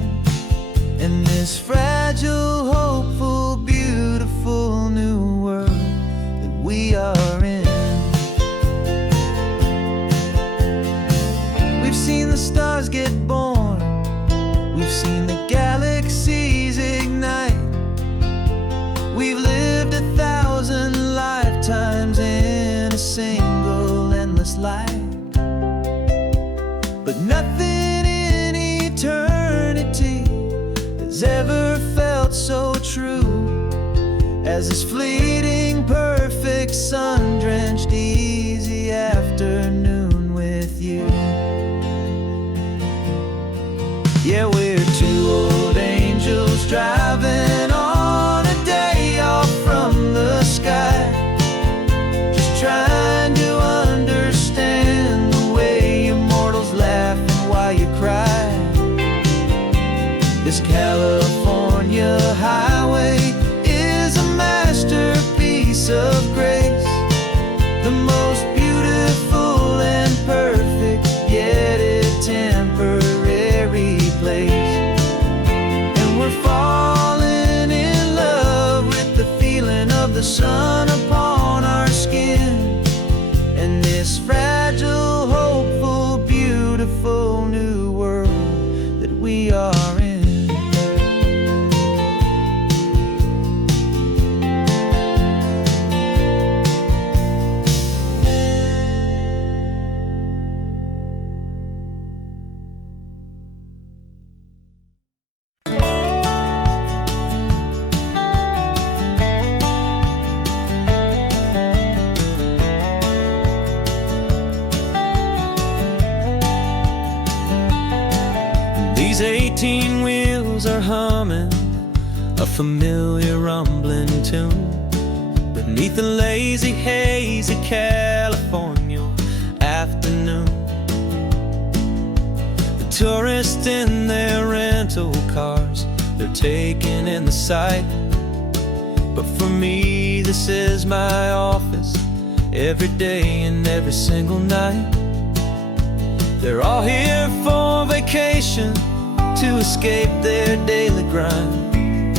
in this fragile, hopeful, beautiful new world that we are in. We've seen the stars get born, we've seen the galaxies ignite, we've lived 1,000 lifetimes in a single endless life, but nothing in eternity has ever felt so true as this fleeting, perfect, sun-drenched, easy afternoon with you. Yeah, we're two old angels driving on a day off from the sky, just trying to understand the way immortals laugh and why you cry. This California highway is a masterpiece of grace, the most beautiful and perfect, yet a temporary place. And we're falling in love with the feeling of the sun upon our skin, and this fragile, hopeful, beautiful new world that we are in. These 18 wheels are humming a familiar rumbling tune beneath the lazy haze of California afternoon. tourists in their rental cars, they're taking in the sight. But for me, this is my office, every day and every single night. They're all here for vacation, to escape their daily grind.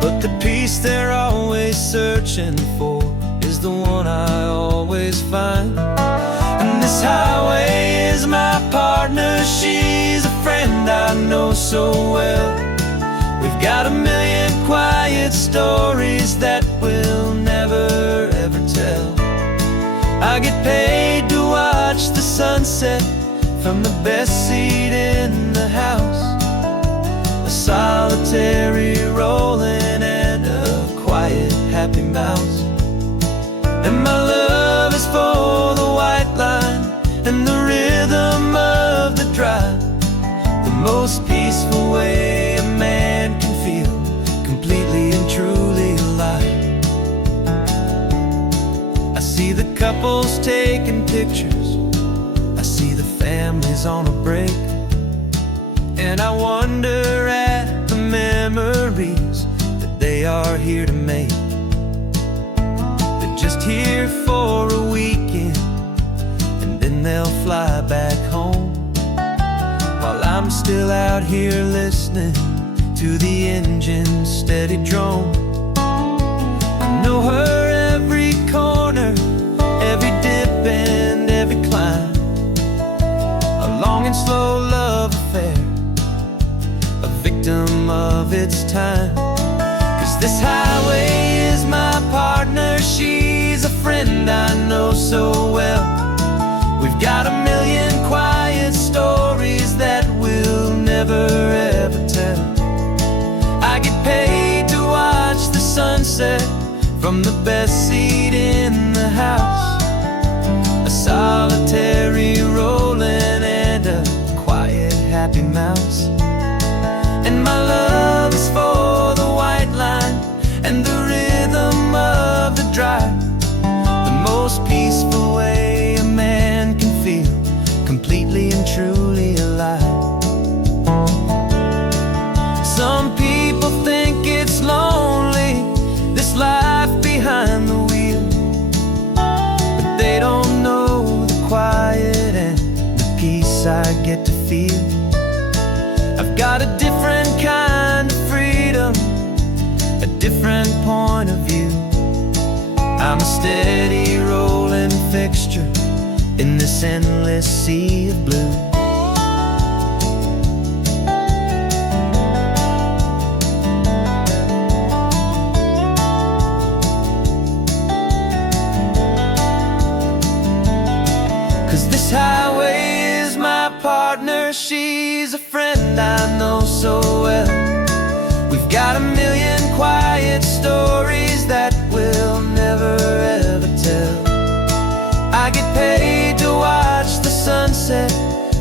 But the peace they're always searching for is the one I always find. And this highway is my partner, she's a friend I know so well. We've got a million quiet stories that we'll never ever tell. I get paid to watch the sunset from the best seat in the house. A solitary rolling and a quiet happy mouse. And my love is for the white line and the rhythm of the drive. The most peaceful way a man can feel completely and truly alive. I see the couples taking pictures, I see the families on a break, and I wonder at the memories that they are here to make. They're just here for a weekend, and then they'll fly back home, while I'm still out here listening to the engine's steady drone. I know her every corner, every dip and every climb. A long and slow love affair, a victim of its time. 'Cause this highway is my partner, she's a friend I know so well. We've got a million quiet stories that we'll never ever tell. I get paid to watch the sunset from the best seat in the house. A solitary rolling and a quiet happy mouse. And my love is for the white line and the rhythm of the drive. The most peaceful way a man can feel completely and truly alive. Some people think it's lonely, this life behind the wheel, but they don't know the quiet and the peace I get to feel. I've got a different kind of freedom, a different point of view. I'm a steady rolling fixture in this endless sea of blue. 'Cause this highway is my partner, she's a friend I know so well. We've got a million quiet stories that we'll never ever tell. I get paid to watch the sunset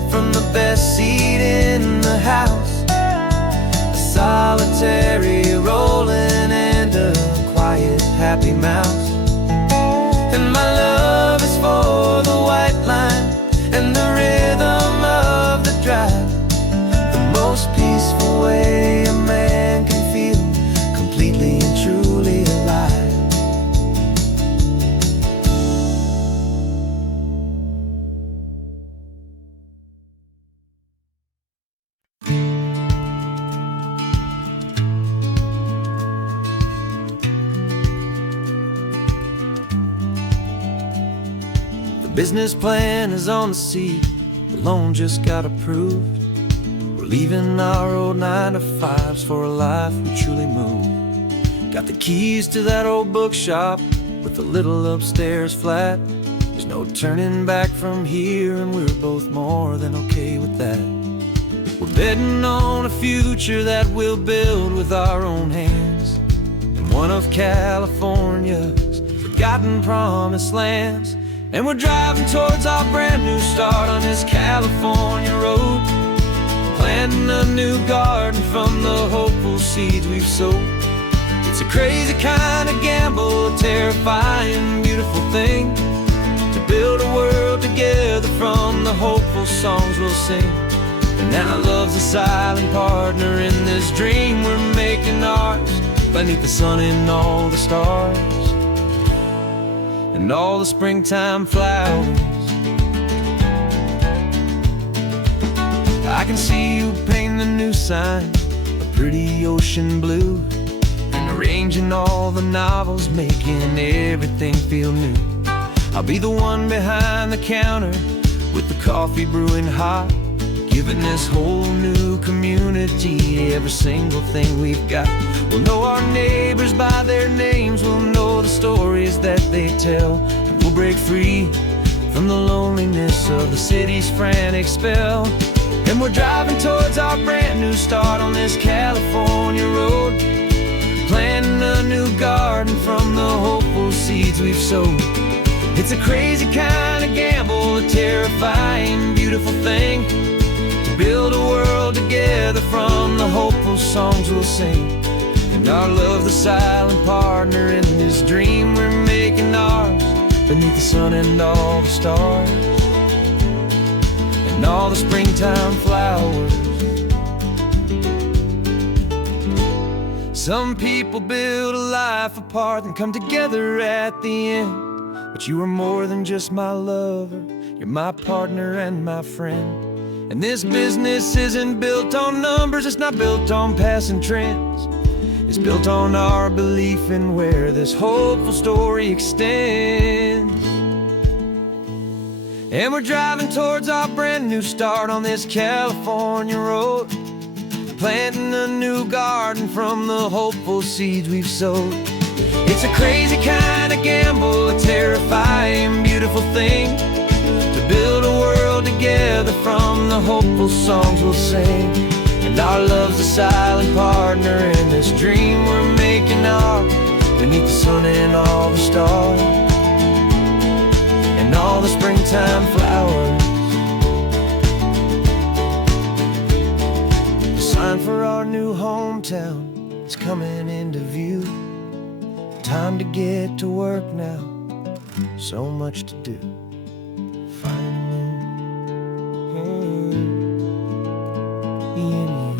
from the best seat in the house. A solitary rolling and a quiet happy mouse. And my love is for the white line and the rhythm of the drive. The most peaceful way a man can feel completely and truly alive. The business plan is on the seat, the loan just got approved. We're leaving our old 9-to-5s for a life we truly move. Got the keys to that old bookshop with the little upstairs flat. There's no turning back from here, and we're both more than okay with that. We're betting on a future that we'll build with our own hands, in one of California's forgotten promised lands. And we're driving towards our brand new start on this California road, planting a new garden from the hopeful seeds we've sowed. It's a crazy kind of gamble, a terrifying, beautiful thing, to build a world together from the hopeful songs we'll sing. And now love's a silent partner in this dream we're making ours, beneath the sun and all the stars and all the springtime flowers. I can see you painting a new sign, a pretty ocean blue, and arranging all the novels, making everything feel new. I'll be the one behind the counter with the coffee brewing hot, giving this whole new community every single thing we've got. We'll know our neighbors by their names, we'll know the stories that they tell, and we'll break free from the loneliness of the city's frantic spell. And we're driving towards our brand new start on this California road, planting a new garden from the hopeful seeds we've sowed. It's a crazy kind of gamble, a terrifying, beautiful thing, to build a world together from the hopeful songs we'll sing. And our love's the silent partner in this dream we're making ours, beneath the sun and all the stars and all the springtime flowers. Some people build a life apart and come together at the end, but you are more than just my lover, you're my partner and my friend. And this business isn't built on numbers, it's not built on passing trends, it's built on our belief in where this hopeful story extends. And we're driving towards our brand new start on this California road, planting a new garden from the hopeful seeds we've sowed. It's a crazy kind of gamble, a terrifying, beautiful thing, to build a world together from the hopeful songs we'll sing. And our love's a silent partner in this dream we're making ours, beneath the sun and all the stars and all the springtime flowers. The sign for our new hometown is coming into view. Time to get to work now, so much to do. Finding in you.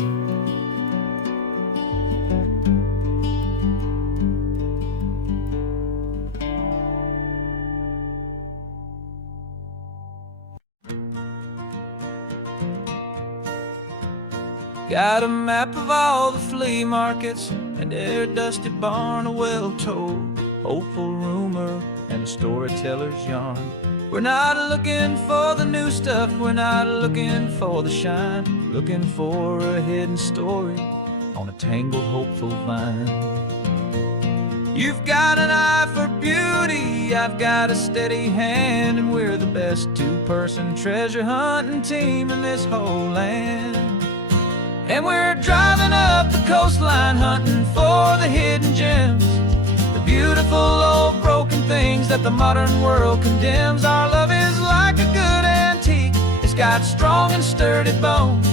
Got a map of all the flea markets and their dusty barn, a well-told hopeful rumor and a storyteller's yarn. We're not looking for the new stuff, we're not looking for the shine, looking for a hidden story on a tangled hopeful vine. You've got an eye for beauty, I've got a steady hand, and we're the best two-person treasure hunting team in this whole land. And we're driving up the coastline hunting for the hidden gems, the beautiful old broken things that the modern world condemns. Our love is like a good antique, it's got strong and sturdy bones,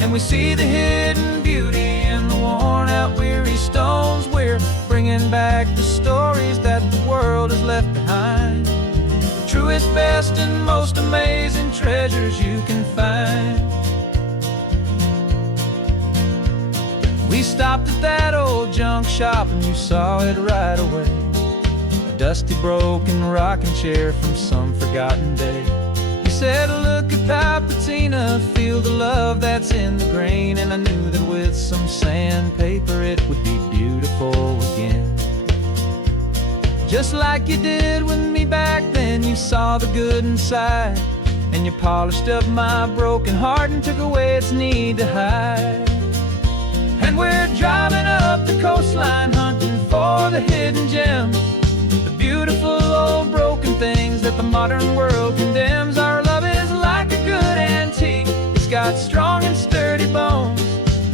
and we see the hidden beauty in the worn out weary stones. We're bringing back the stories that the world has left behind, the truest, best, and most amazing treasures you can find. We stopped at that old junk shop and you saw it right away, a dusty broken rocking chair from some forgotten day. You said, look at Papatina, feel the love that's in the grain, and I knew that with some sandpaper it would be beautiful again. Just like you did with me back then, you saw the good inside, and you polished up my broken heart and took away its need to hide. And we're driving up the coastline hunting for the hidden gems, the beautiful old broken things that the modern world condemns. Our love is like a good antique, it's got strong and sturdy bones,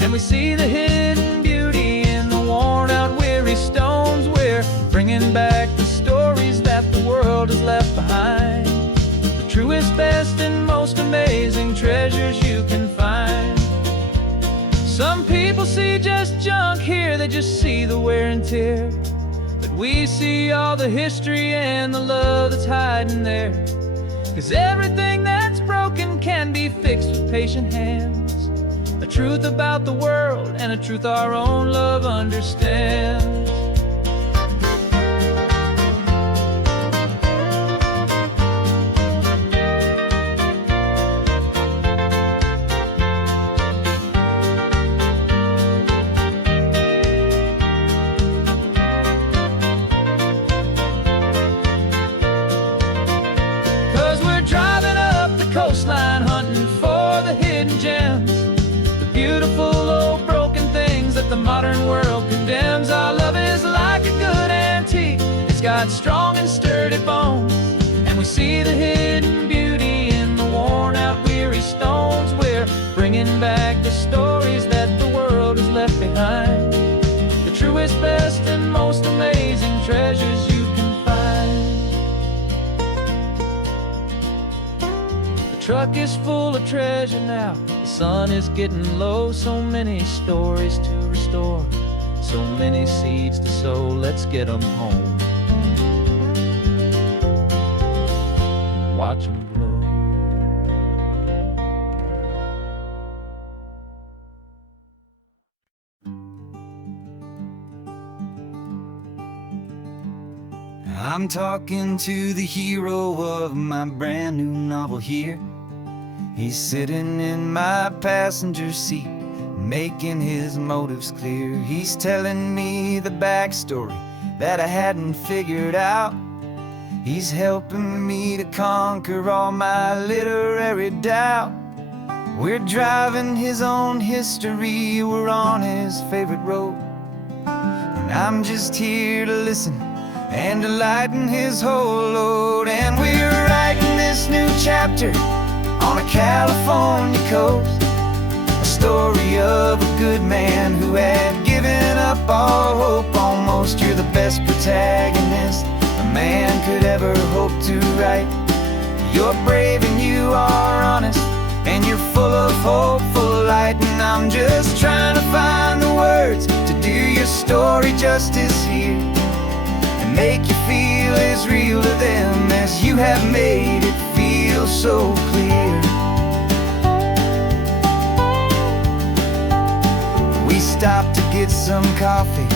and we see the hidden beauty in the worn out weary stones. We're bringing back the stories that the world has left behind, the truest, best, and most amazing treasures you can find. Some people see just junk here, they just see the wear and tear, but we see all the history and the love that's hiding there. 'Cause everything that's broken can be fixed with patient hands, truth about the world, and a truth our own love understands. 'Cause we're driving up the coastline, hunting for the hidden gems, the beautiful old broken things that the modern world condemns. Our love is like a good antique, it's got strong and sturdy bones, and we see the hidden beauty in the worn out weary stones. We're bringing back the stories that the world has left behind, the truest, best, and most amazing treasures you can find. The truck is full of treasure now, the sun is getting low. So many stories to restore, so many seeds to sow. Let's get them home, watch them blow. I'm talking to the hero of my brand new novel here. He's sitting in my passenger seat, making his motives clear. He's telling me the backstory that I hadn't figured out. He's helping me to conquer all my literary doubt. We're driving his own history, we're on his favorite road, and I'm just here to listen and to lighten his whole load. And we're writing this new chapter on a California coast, a story of a good man who had given up all hope almost. You're the best protagonist a man could ever hope to write. You're brave and you are honest, and you're full of hopeful light. And I'm just trying to find the words to do your story justice here, make you feel as real to them as you have made it feel so clear. We stopped to get some coffee,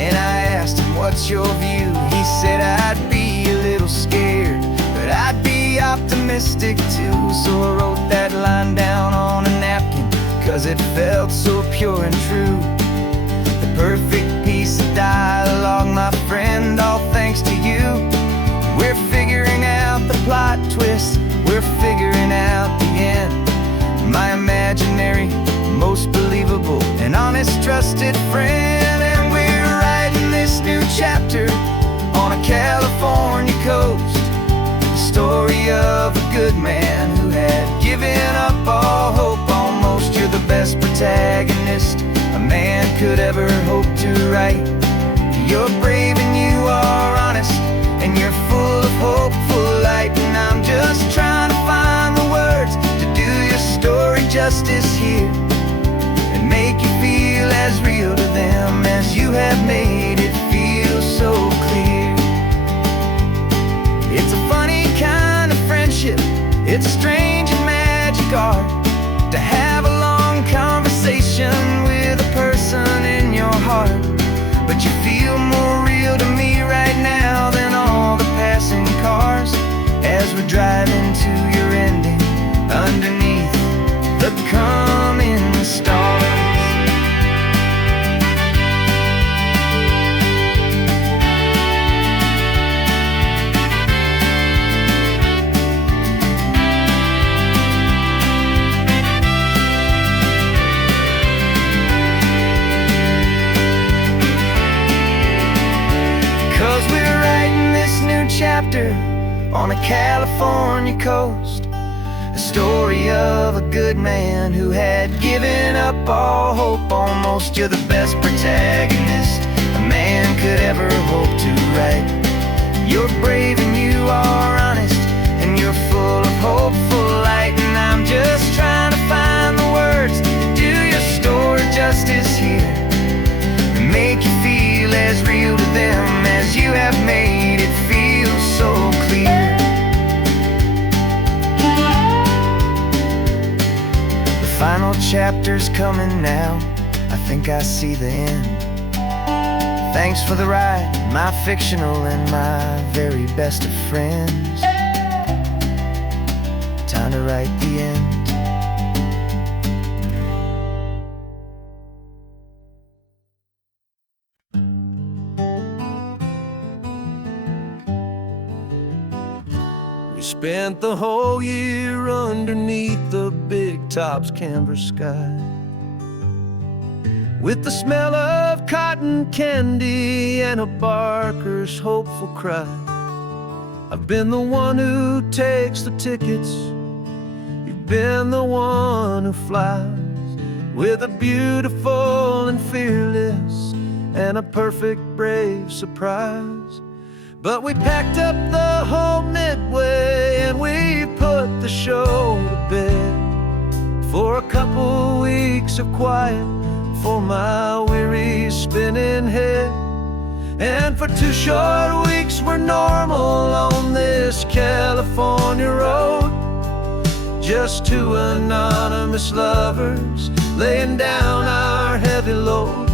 and I asked him, what's your view? He said, I'd be a little scared, but I'd be optimistic too. So I wrote that line down on a napkin, 'cause it felt so pure and true. The perfect piece of dialogue, my friend, all thanks to you. We're figuring out the plot twist, we're figuring out the end. My imaginary, most believable and honest trusted friend. And we're writing this new chapter on a California coast, the story of a good man who had given up all hope almost. You're the best protagonist a man could ever hope to write. You're brave and you are honest, and you're full of hopeful light. And I'm just trying to find the words to do your story justice here, and make you feel as real to them as you have made it feel so clear. It's a funny kind of friendship, it's strange and magic art to have a long conversation with a person in your heart. But you feel more real to me right now than all the passing cars, as we're driving to your ending underneath the coming stars. Chapter on a California coast, a story of a good man who had given up all hope almost. You're the best protagonist a man could ever hope to write. You're brave and you are honest, and you're full of hopeful light. And I'm just trying to find the words to do your story justice here, and make you feel as real to them as you have made it feel so clear. The final chapter's coming now. I think I see the end. Thanks for the ride, my fictional and my very best of friends. Time to write the end. We spent the whole year underneath the big top's canvas sky, with the smell of cotton candy and a barker's hopeful cry. I've been the one who takes the tickets, you've been the one who flies, with a beautiful and fearless and a perfect brave surprise. But we packed up the whole Midway and we put the show to bed for a couple weeks of quiet for my weary spinning head. And for 2 short weeks we're normal on this California road, just 2 anonymous lovers laying down our heavy load.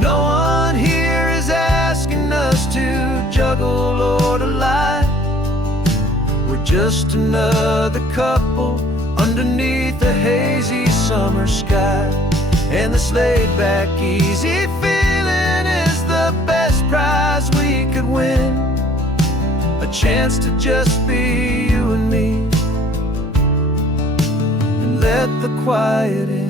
No one here is asking us to juggle or to lie. We're just another couple underneath a hazy summer sky. And this laid-back, easy feeling is the best prize we could win, a chance to just be you and me, and let the quiet in.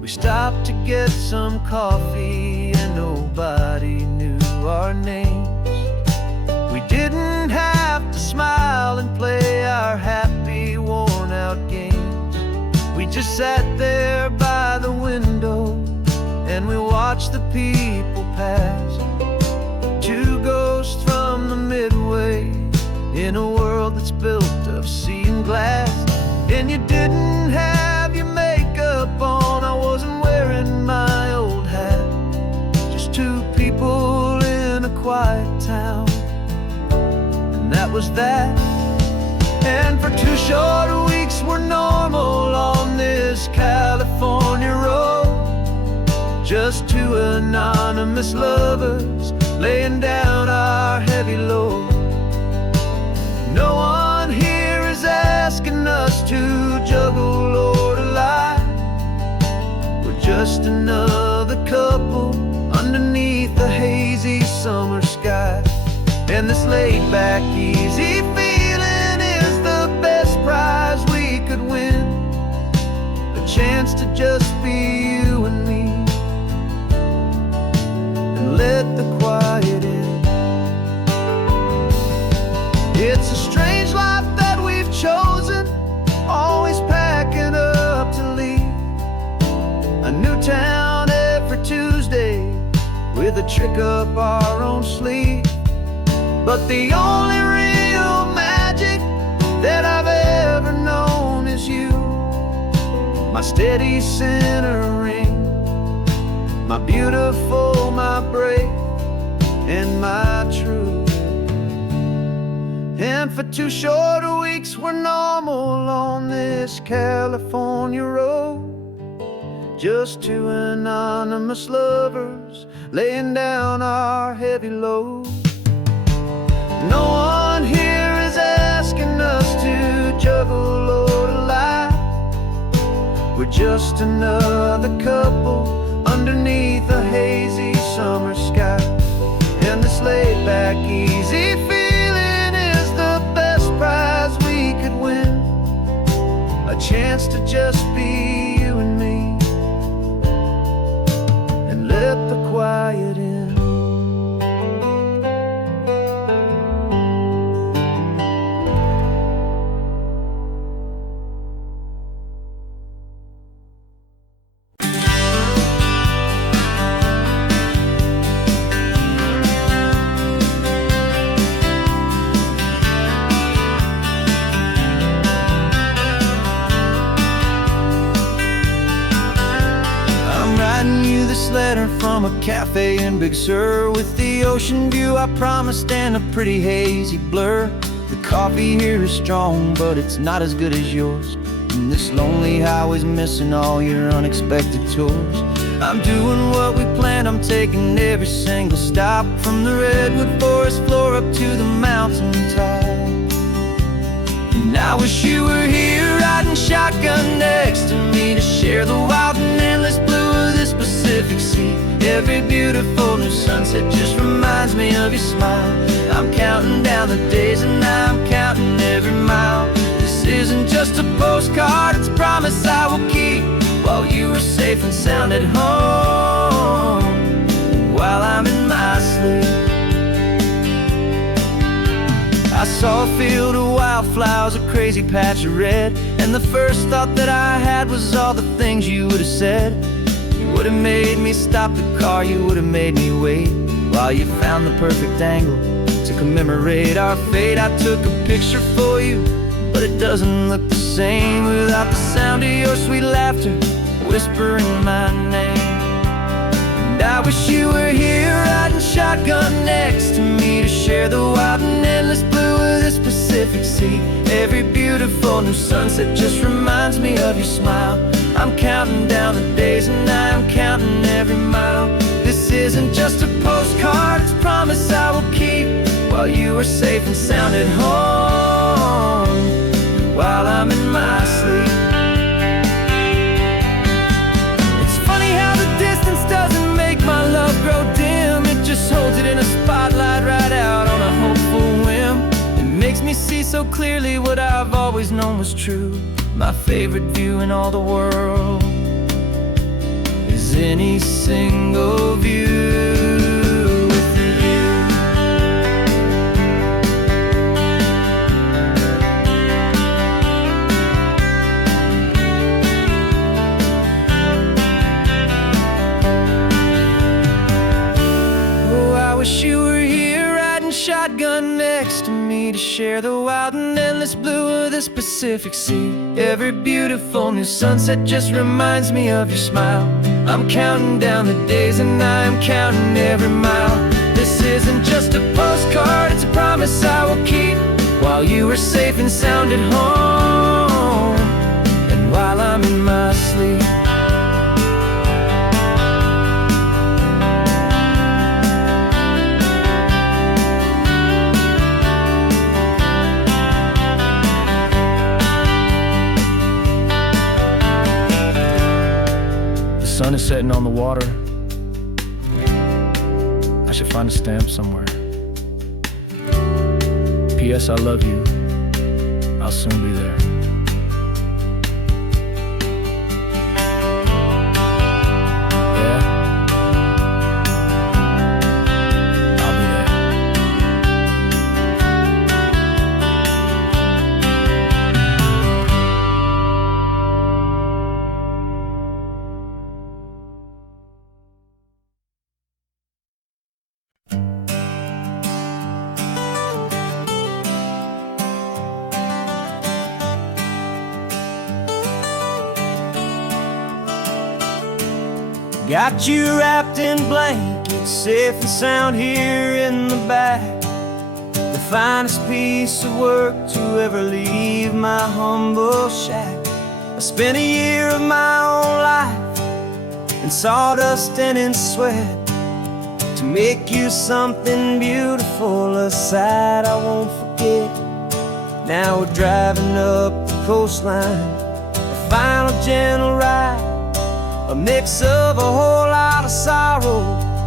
We stopped to get some coffee and nobody knew our names. We didn't have to smile and play our happy, worn-out games. We just sat there by the window and we watched the people pass. 2 ghosts from the Midway in a world that's built of sea and glass. And you didn't have your makeup on, I wasn't wearing my old hat. Just 2 people in a quiet town, that was that. And for 2 short weeks we're normal on this California road, just 2 anonymous lovers laying down our heavy load. No one here is asking us to juggle or to lie. We're just another couple underneath the hazy summer sky. And this laid-back, easy feeling is the best prize we could win, a chance to just be you and me, and let the quiet in. It's a strange life that we've chosen, always packing up to leave a new town every Tuesday with a trick up our own sleeve. But the only real magic that I've ever known is you, my steady centering, my beautiful, my brave, and my true. And for 2 short weeks we're normal on this California road, just 2 anonymous lovers laying down our heavy load. No one here is asking us to juggle or to lie. We're just another couple underneath a hazy summer sky. And this laid-back, easy feeling is the best prize we could win, a chance to just be you and me, and let the quiet in. newsletter from a cafe in Big Sur, with the ocean view I promised and a pretty hazy blur. The coffee here is strong, but it's not as good as yours. And this lonely highway's missing all your unexpected tours. I'm doing what we planned, I'm taking every single stop, from the redwood forest floor up to the mountain top. And I wish you were here riding shotgun next to me, to share the wild and endless blue of this Pacific Sea. Every beautiful new sunset just reminds me of your smile. I'm counting down the days and I'm counting every mile. This isn't just a postcard, it's a promise I will keep, while you are safe and sound at home, while I'm in my sleep. I saw a field of wildflowers, a crazy patch of red, and the first thought that I had was all the things you would have said. You would have made me stop the car, you would have made me wait, while you found the perfect angle to commemorate our fate. I took a picture for you, but it doesn't look the same without the sound of your sweet laughter whispering my name. And I wish you were here riding shotgun next to me, to share the wild and endless blue of this Pacific Sea. Every beautiful new sunset just reminds me of your smile. I'm counting down the days and I'm counting every mile. This isn't just a postcard, it's a promise I will keep, while you are safe and sound at home, while I'm in my sleep. It's funny how the distance doesn't make my love grow dim. It just holds it in a spotlight right out on a hopeful whim. It makes me see so clearly what I've always known was true. My favorite view in all the world is any single view. Wish you were here riding shotgun next to me, to share the wild and endless blue of this Pacific Sea. Every beautiful new sunset just reminds me of your smile. I'm counting down the days and I'm counting every mile. This isn't just a postcard, it's a promise I will keep, while you are safe and sound at home, and while I'm in my sleep. The sun is setting on the water. I should find a stamp somewhere. P.S. I love you. I'll soon be there. Yeah? I'll be there. Got you wrapped in blankets, safe and sound here in the back. The finest piece of work to ever leave my humble shack. I spent a year of my own life in sawdust and in sweat, to make you something beautiful, a sight I won't forget. Now we're driving up the coastline, a final gentle ride, a mix of a whole lot of sorrow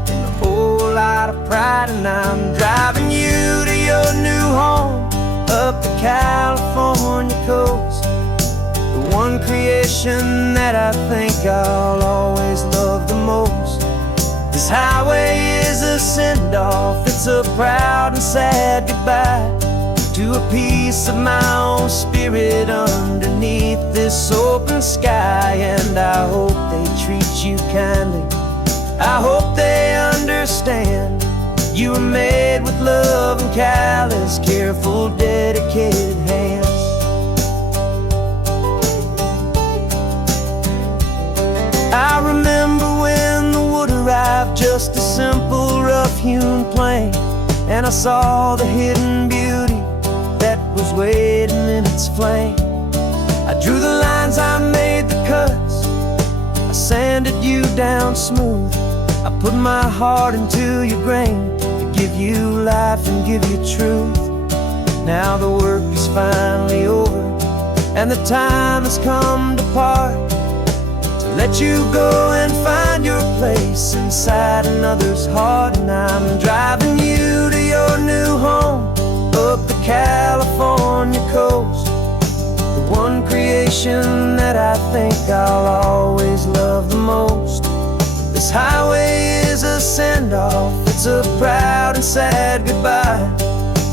and a whole lot of pride. And I'm driving you to your new home, up the California coast, the one creation that I think I'll always love the most. This highway is a send-off, it's a proud and sad goodbye to a piece of my own spirit underneath this open sky. And I hope they treat you kindly, I hope they understand you were made with love and callous, careful, dedicated hands. I remember when the wooden just a simple rough-hewn plank, and I saw the hidden beauty that was waiting in its flank. I drew the lines, I made the cuts, I sanded you down smooth. I put my heart into your grain to give you life and give you truth. Now the work is finally over, and the time has come to part, to let you go and find your place inside another's heart. And I'm driving you to your new home up the California coast, the one creation that I think I'll always love the most. This highway is a send-off, it's a proud and sad goodbye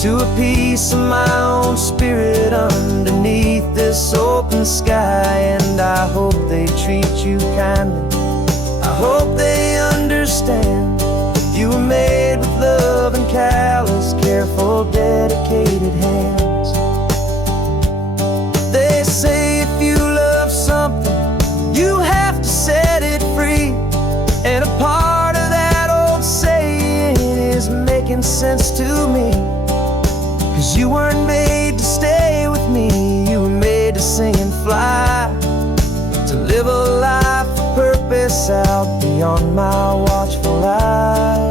to a piece of my own spirit underneath this open sky. And I hope they treat you kindly, I hope they understand. You were made with love and callous, careful, dedicated hands. They say if you love something, you have to set it free. And a part of that old saying is making sense to me. 'Cause you weren't made to stay with me, you were made to sing and fly, to live a life of purpose out beyond my watchful eye.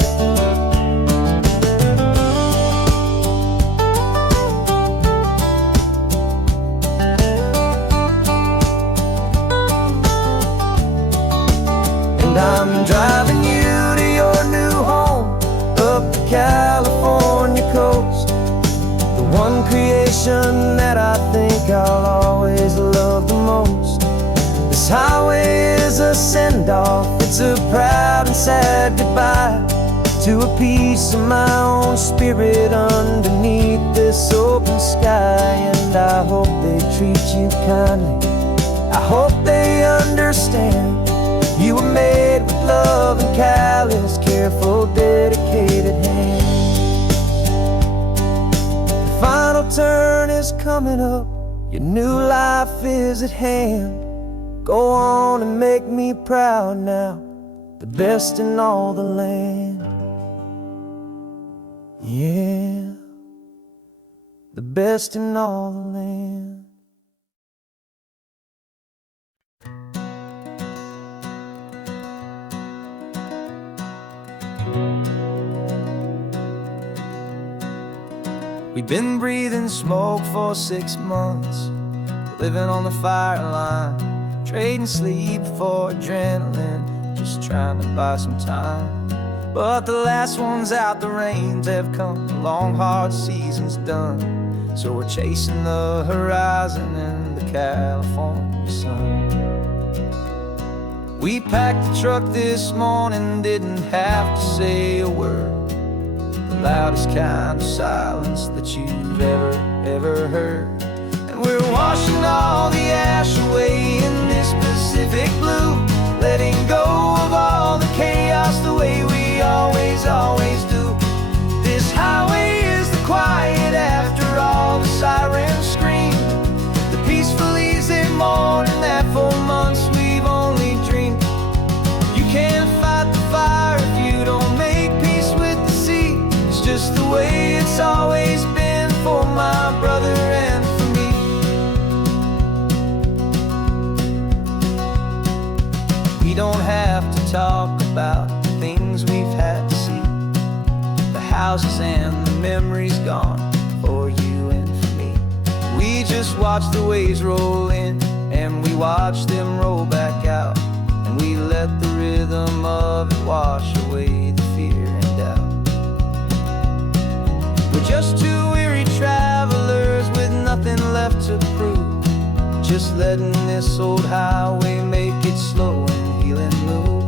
And I'm driving you to your new home up the California coast, one creation that I think I'll always love the most. This highway is a send-off, it's a proud and sad goodbye to a piece of my own spirit underneath this open sky. And I hope they treat you kindly, I hope they understand. You were made with love and callous, careful, dedicated hands. Final turn is coming up, your new life is at hand. Go on and make me proud now, the best in all the land. Yeah, the best in all the land. We've been breathing smoke for 6 months, living on the fire line, trading sleep for adrenaline, just trying to buy some time. But the last one's out, the rains have come, the long hard season's done. So we're chasing the horizon in the California sun. We packed the truck this morning, didn't have to say a word, the loudest kind of silence that you've ever heard. And we're washing all the ash away in this Pacific blue, letting go of all the chaos the way we always do. This highway is the quiet after all the sirens scream, the peaceful easy morning that for months we've only dreamed. You can't fight the fire if you don't make peace with the sea. It's just the way it's always been for my brother and for me. We don't have to talk about the things we've had to see, the houses and the memories gone for you and for me. We just watch the waves roll in and we watch them roll back out, and we let the rhythm of it wash away the fear and doubt. We're just two weary travelers with nothing left to prove, just letting this old highway make it slow and healing move.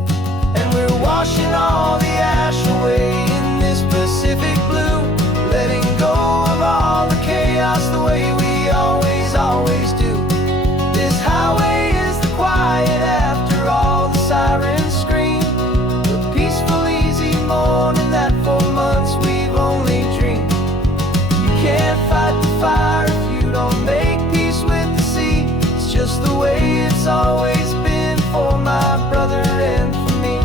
And we're washing all the ash away in this Pacific blue, letting go of all the chaos the way we always do. This highway is the quiet after all the sirens scream, the peaceful easy morning that for months we've only dreamed. You can't fight the fire if you don't make peace with the sea. It's just the way it's always been for my brother and for me.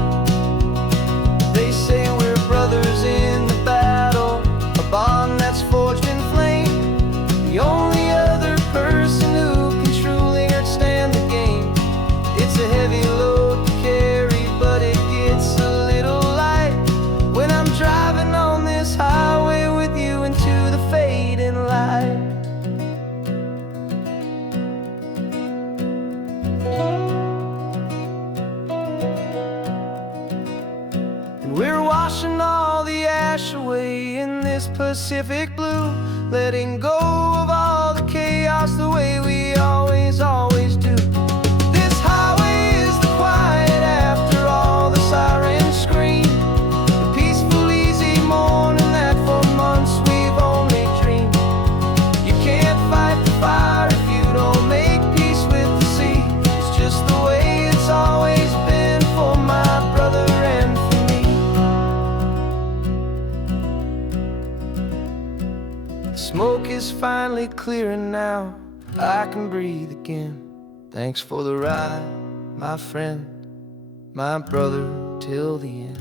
this Pacific blue, letting go of all the chaos the way we always do. This highway is the quiet after all the sirens scream, the peaceful, easy morning that for months we've only dreamed. You can't fight the fire if you don't make peace with the sea. It's just the way it's always been for my brother and for me. The smoke is finally clearing now, I can breathe again. Thanks for the ride, my friend, my brother, till the end.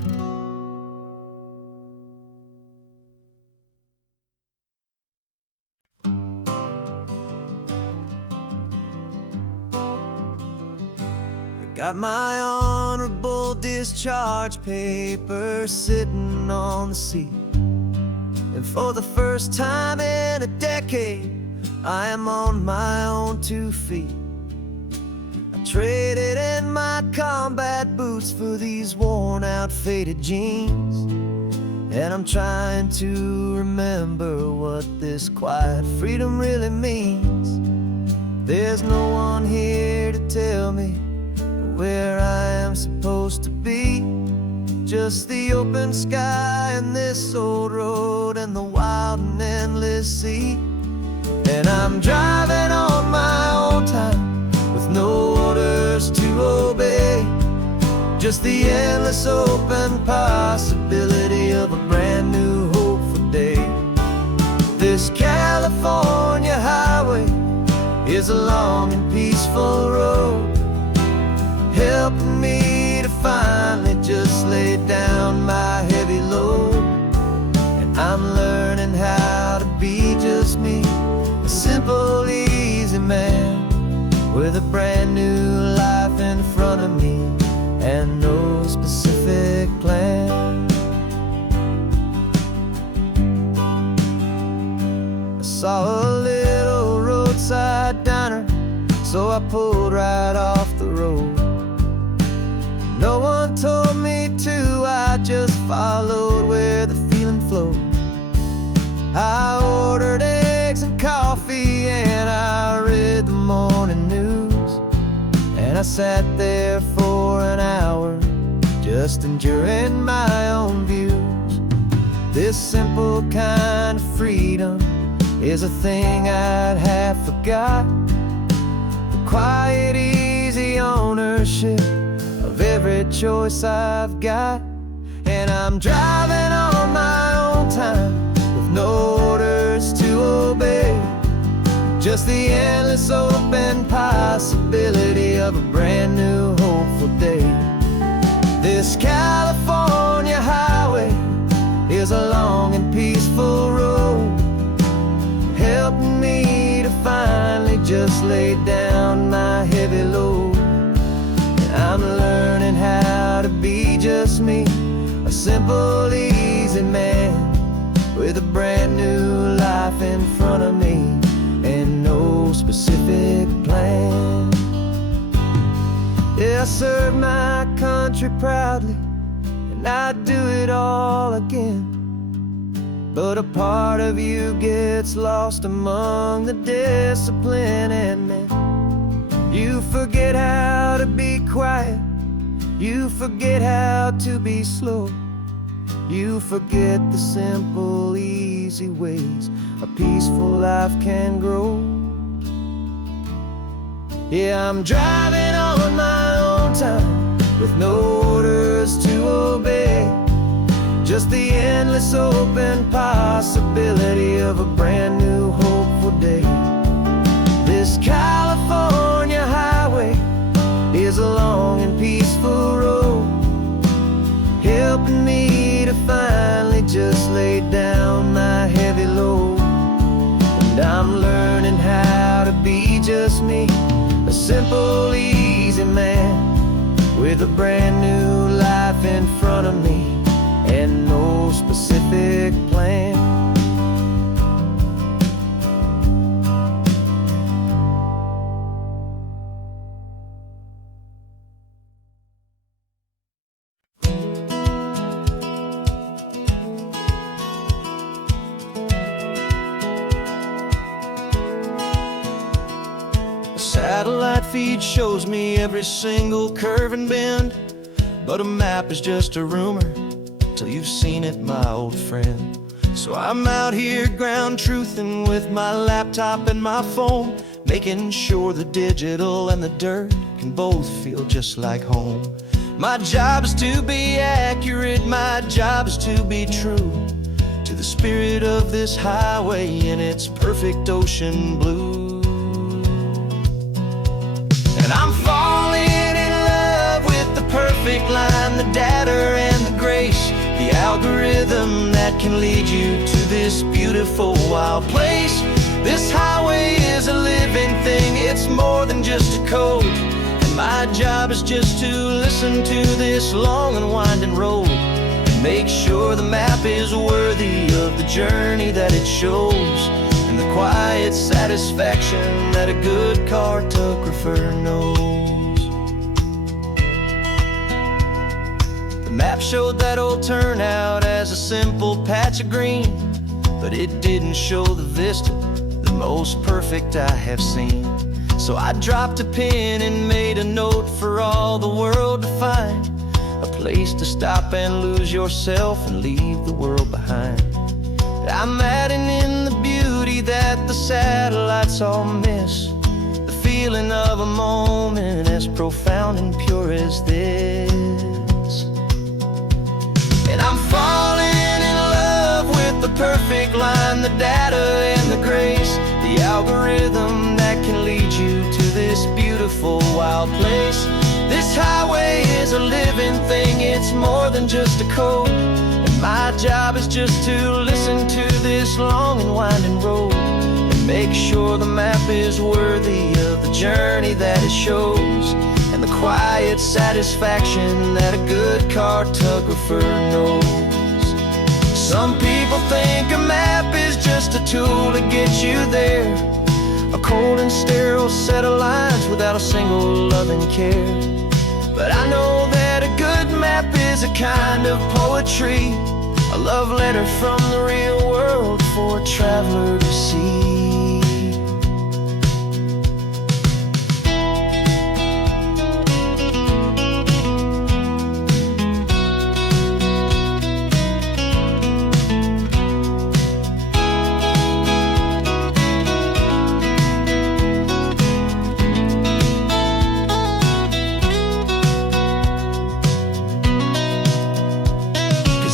Got my honorable discharge paper sitting on the seat, and for the first time in a decade I am on my own 2 feet. I traded in my combat boots for these worn out faded jeans, and I'm trying to remember what this quiet freedom really means. There's no one here to tell me where I am supposed to be, just the open sky and this old road and the wild and endless sea. And I'm driving on my own time with no orders to obey, just the endless open possibility of a brand new hopeful day. This California highway is a long and peaceful road, helping me to finally just lay down my heavy load. And I'm learning how to be just me, a simple, easy man with a brand new life in front of me and no specific plan. I saw a little roadside diner, so I pulled right off the road. No one told me to, I just followed where the feeling flowed. I ordered eggs and coffee and I read the morning news, and I sat there for an hour just enduring my own views. This simple kind of freedom is a thing I'd have forgot, the quiet, easy ownership of every choice I've got. And I'm driving on my own time with no orders to obey, just the endless open possibility of a brand new hopeful day. This California highway is a long and peaceful road, helping me to finally just lay down my heavy load. I'm learning how to be just me, a simple, easy man with a brand new life in front of me and no specific plan. Yeah, I serve my country proudly and I'd do it all again, but a part of you gets lost among the discipline and men. You forget how to be quiet, you forget how to be slow, you forget the simple, easy ways a peaceful life can grow. Yeah, I'm driving on my own time with no orders to obey, just the endless open possibility of a brand new hopeful day. This California highway is a long and peaceful road, helping me to finally just lay down my heavy load. And I'm learning how to be just me, a simple, easy man with a brand new life in front of me and no specific plan. feed shows me every single curve and bend, but a map is just a rumor till you've seen it, my old friend. So I'm out here ground truthing with my laptop and my phone, making sure the digital and the dirt can both feel just like home. My job is to be accurate, my job is to be true to the spirit of this highway in its perfect ocean blue. And I'm falling in love with the perfect line, the data and the grace, the algorithm that can lead you to this beautiful wild place. This highway is a living thing, it's more than just a code. And my job is just to listen to this long and winding road and make sure the map is worthy of the journey that it shows, and the quiet satisfaction that a good cartographer knows. The map showed that old turnout as a simple patch of green, but it didn't show the vista, the most perfect I have seen. So I dropped a pin and made a note for all the world to find, a place to stop and lose yourself and leave the world behind. I'm adding in the beauty that the satellites all miss, the feeling of a moment as profound and pure as this. And I'm falling in love with the perfect line, the data and the grace, the algorithm that can lead you to this beautiful wild place. This highway is a living thing, it's more than just a code. And my job is just to listen to this long and winding road and make sure the map is worthy of the journey that it shows, and the quiet satisfaction that a good cartographer knows. Some people think a map is just a tool to get you there, a cold and sterile set of lines without a single loving care. But I know that a good map is a kind of poetry, a love letter from the real world for a traveler to see.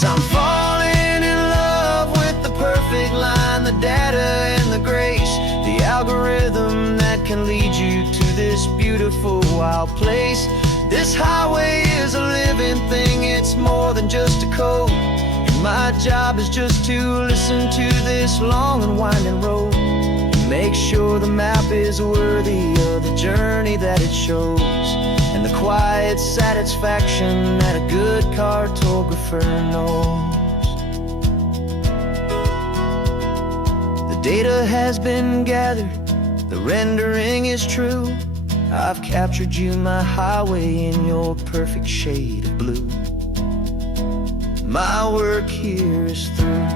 I'm falling in love with the perfect line, the data and the grace, the algorithm that can lead you to this beautiful wild place. This highway is a living thing, it's more than just a code. And my job is just to listen to this long and winding road and make sure the map is worthy of the journey that it shows, and the quiet satisfaction that a good cartographer knows. The data has been gathered, the rendering is true. I've captured you, my highway, in your perfect shade of blue. My work here is through.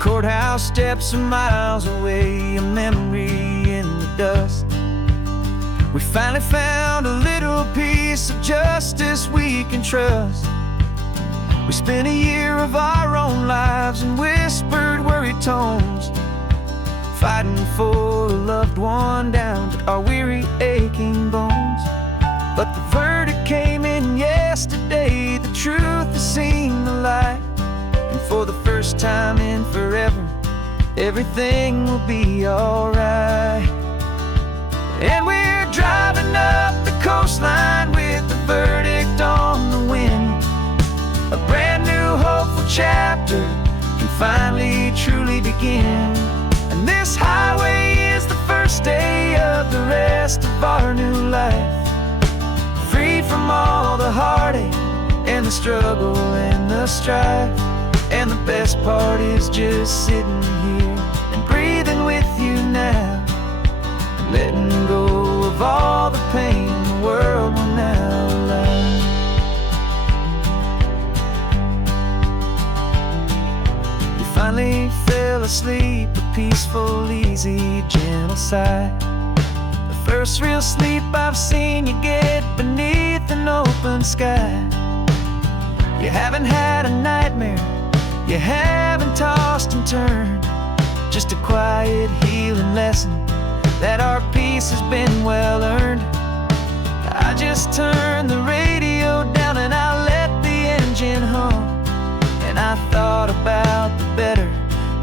Courthouse steps are miles away, a memory in the dust. We finally found a little piece of justice we can trust. We spent a year of our own lives in whispered, worried tones, fighting for a loved one down to our weary, aching bones. But the verdict came in yesterday, the truth has seen the light. And for the first time in forever, everything will be alright. And we're driving up the coastline with the verdict on the wind. A brand new hopeful chapter can finally truly begin. And this highway is the first day of the rest of our new life, free from from all the heartache and the struggle and the strife. And the best part is just sitting here and breathing with you now, and letting go of all the pain the world will now allow. You finally fell asleep, a peaceful, easy, gentle sigh. The first real sleep I've seen you get beneath an open sky. You haven't had a nightmare, you haven't tossed and turned, just a quiet healing lesson that our peace has been well earned. I just turned the radio down and I let the engine hum, and I thought about the better,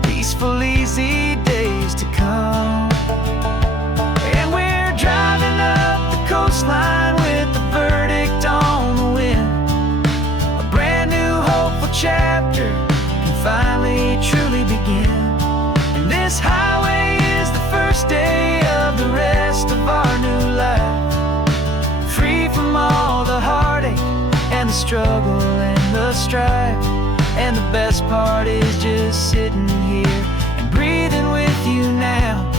peaceful, easy days to come. And we're driving up the coastline with the verdict on the wind. A brand new hopeful chapter can finally truly begin. And this highway is the first day of the rest of our new life, free from all the heartache and the struggle and the strife. And the best part is just sitting here and breathing with you now,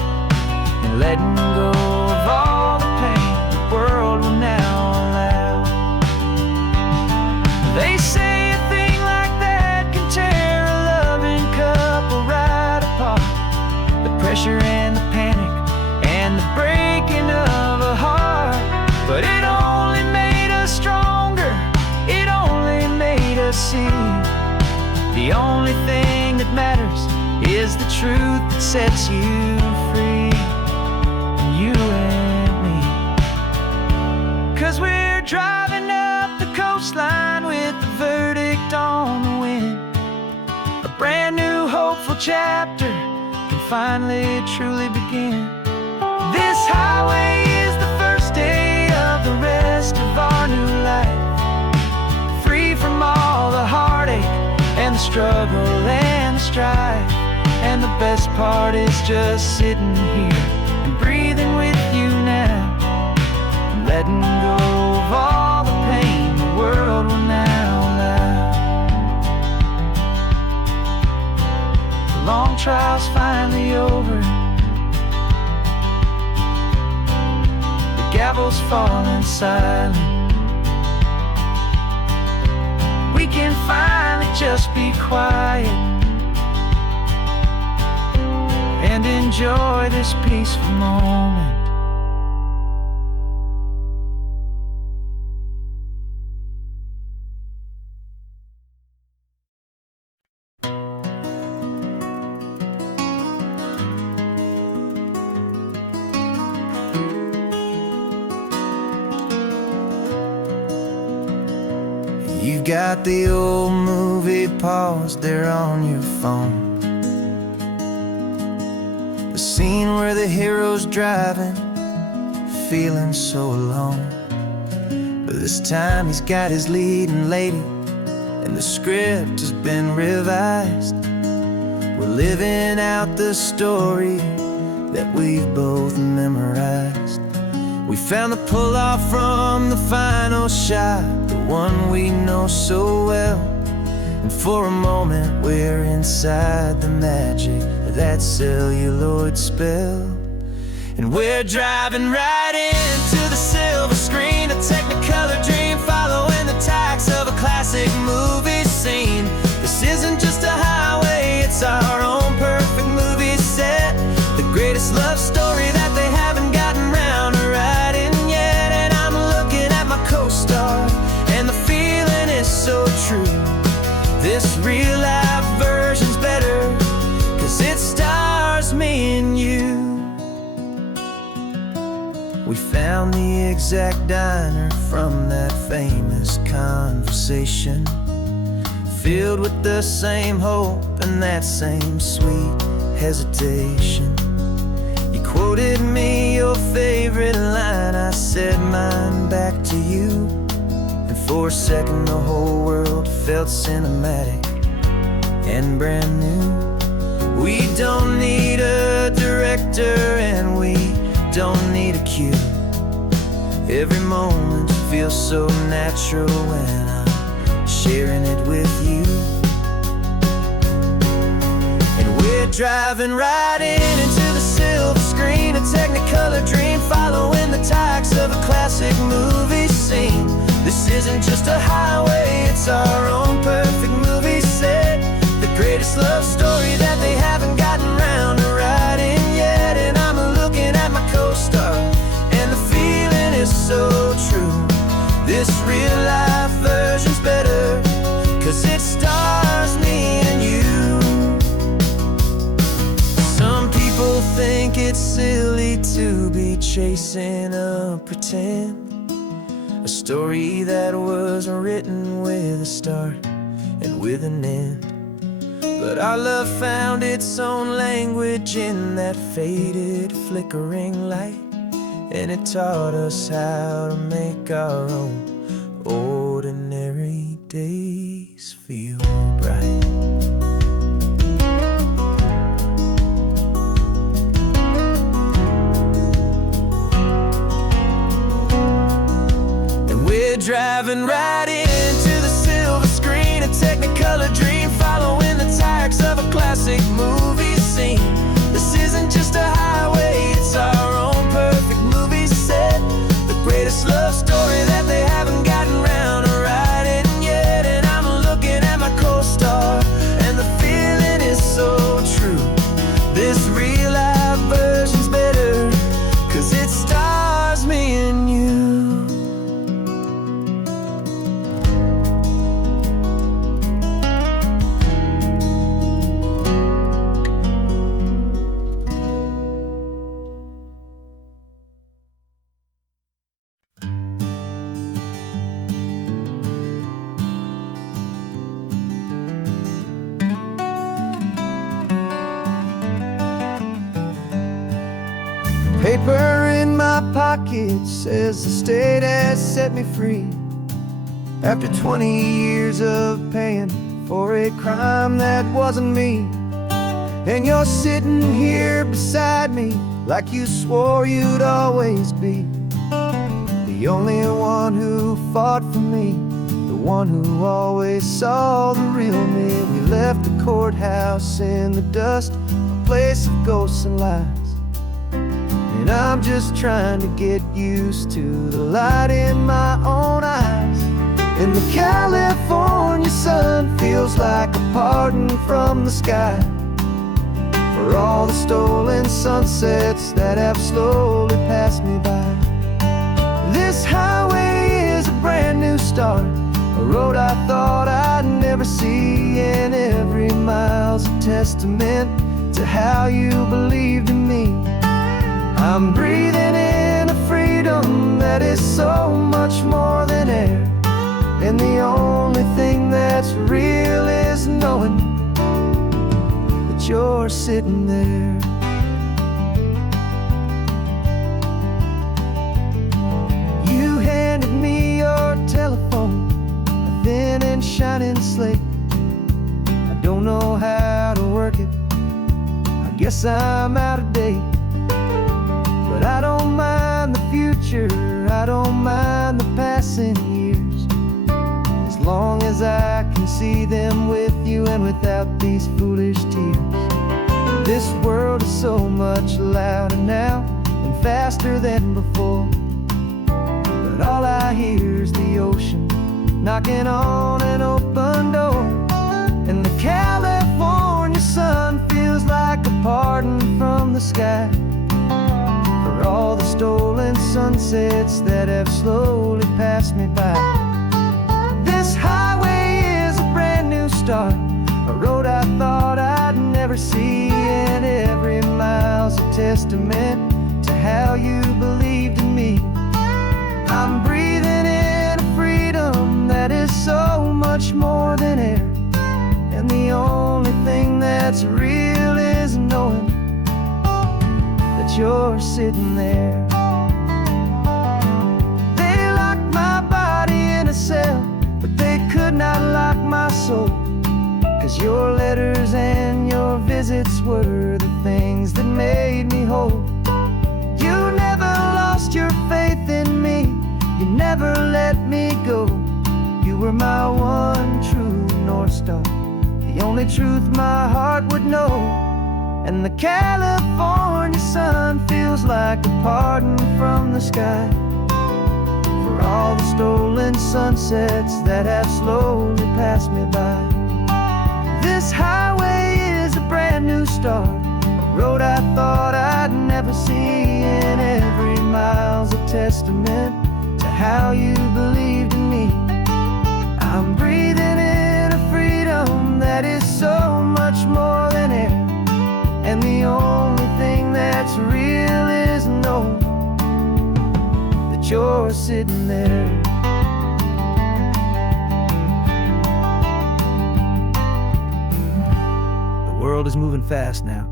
and letting go of all the pain the world will now allow. They say a thing like that can tear a loving couple right apart. The pressure and the panic and the breaking of a heart. But it only made us stronger, it only made us see the only thing that matters is the truth that sets you free, you and me. 'Cause we're driving up the coastline with the verdict on the wind. A brand new hopeful chapter can finally truly begin. This highway is the first day of the rest of our new life, free from all the heartache and the struggle and the strife. And the best part is just sitting here and breathing with you now, and letting go of all the pain the world will now allow. The long trial's finally over, the gavel's falling silent. We can finally just be quiet and enjoy this peaceful moment. You've got the old movie paused there on your phone, the scene where the hero's driving, feeling so alone. But this time he's got his leading lady, and the script has been revised. We're living out the story that we've both memorized. We found the pull-off from the final shot, the one we know so well. And for a moment we're inside the magic of that celluloid spell. And we're driving right into the silver screen, a Technicolor dream, following the tacks of a classic movie scene. This isn't just a highway, it's our own perfect movie set, the greatest love story that they haven't gotten round to writing yet. And I'm looking at my co-star, and the feeling is so true. This real life version's better, 'cause it stars me and you. We found the exact diner from that famous conversation, filled with the same hope and that same sweet hesitation. You quoted me your favorite line, I said mine back to you. And for a second the whole world felt cinematic and brand new. We don't need a director and we don't need a cue. Every moment feels so natural when I'm sharing it with you. And we're driving right into the silver screen, a Technicolor dream, following the tacks of a classic movie scene. This isn't just a highway, it's our own perfect movie set, the greatest love story that they haven't gotten round to writing yet. And I'm looking at my co-star, and the feeling is so true. This real life version's better, 'cause it stars me and you. Some people think it's silly to be chasing a pretend, a story that was written with a start and with an end. But our love found its own language in that faded, flickering light, and it taught us how to make our own ordinary days feel bright. Driving right into the silver screen, a Technicolor dream, following the tacks of a classic movie scene. This isn't just a highway, it's our own perfect movie set, the greatest love story that they haven't gotten round to writing yet. And I'm looking at my co-star, and the feeling is so true. This real life version's better, 'cause it stars me and you. Paper in my pocket says the state has set me free, after 20 years of paying for a crime that wasn't me. And you're sitting here beside me like you swore you'd always be, the only one who fought for me, the one who always saw the real me. We left the courthouse in the dust, a place of ghosts and lies. And I'm just trying to get used to the light in my own eyes. And the California sun feels like a pardon from the sky for all the stolen sunsets that have slowly passed me by. This highway is a brand new start, a road I thought I'd never see, and every mile's a testament to how you believed in me. I'm breathing in a freedom that is so much more than air, and the only thing that's real is knowing that you're sitting there. You handed me your telephone, a thin and shining slate. I don't know how to work it, I guess I'm out of date. But I don't mind the future, I don't mind the passing years, as long as I can see them with you and without these foolish tears. This world is so much louder now and faster than before, but all I hear is the ocean knocking on an open door. And the California sun feels like a pardon from the sky for all the stolen sunsets that have slowly passed me by. This highway is a brand new start, a road I thought I'd never see, and every mile's a testament to how you believed in me. I'm breathing in a freedom that is so much more than air, and the only thing that's real is knowing that you're sitting there. They locked my body in a cell, but they could not lock my soul, 'cause your letters and your visits were the things that made me whole. You never lost your faith in me, you never let You were my one true North Star, the only truth my heart would know. And the California sun feels like a pardon from the sky for all the stolen sunsets that have slowly passed me by. This highway is a brand new start, a road I thought I'd never see, and every mile's a testament to how you believed in me. I'm breathing in a freedom that is so much more than air, and the only thing that's real is knowing that you're sitting there. The world is moving fast now,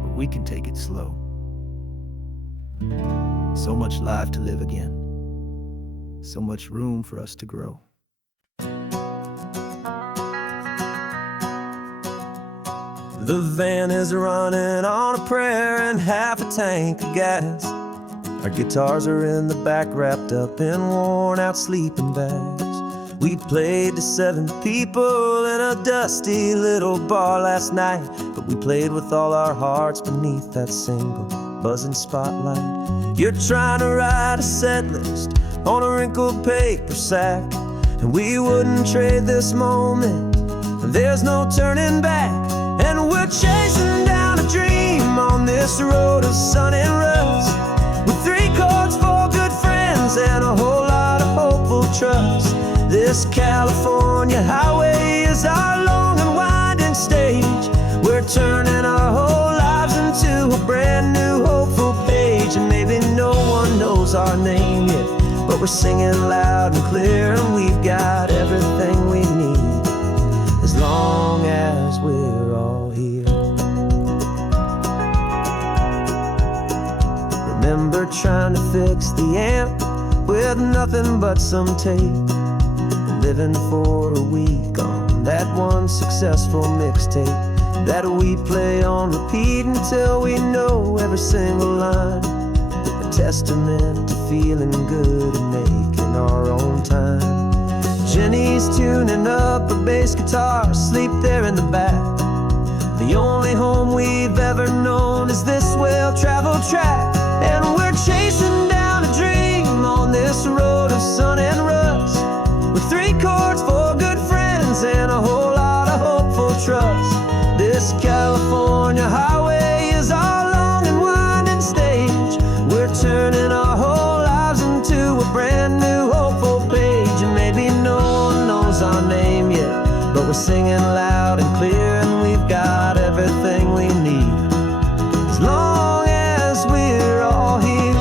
but we can take it slow. So much life to live again, so much room for us to grow. The van is running on a prayer and half a tank of gas. Our guitars are in the back, wrapped up in worn-out sleeping bags. We played to 7 people in a dusty little bar last night, but we played with all our hearts beneath that single buzzing spotlight. You're trying to write a set list on a wrinkled paper sack, and we wouldn't trade this moment. There's no turning back, and we're chasing down a dream on this road of sun and rust, with 3 chords, 4 good friends, and a whole lot of hopeful trust. This California highway is our long and winding stage. We're turning our whole lives into a brand new hopeful page, and maybe no one knows our name yet, but we're singing loud and clear, and we've got everything we need as long as we're all here. Remember trying to fix the amp with nothing but some tape, living for a week on that one successful mixtape that we play on repeat until we know every single line. A testament to feeling good and making our own time. Jenny's tuning up her bass guitar, asleep there in the back. The only home we've ever known is this well-traveled track, and we're chasing down a dream on this road of sun and rust, with 3 chords, 4 good friends, and a whole lot of hopeful trust. This California highway is our long and winding stage. We're turning our whole lives into a brand new hopeful page, and maybe no one knows our name yet, but we're singing loud and clear, and we've got everything we need as long as we're all here.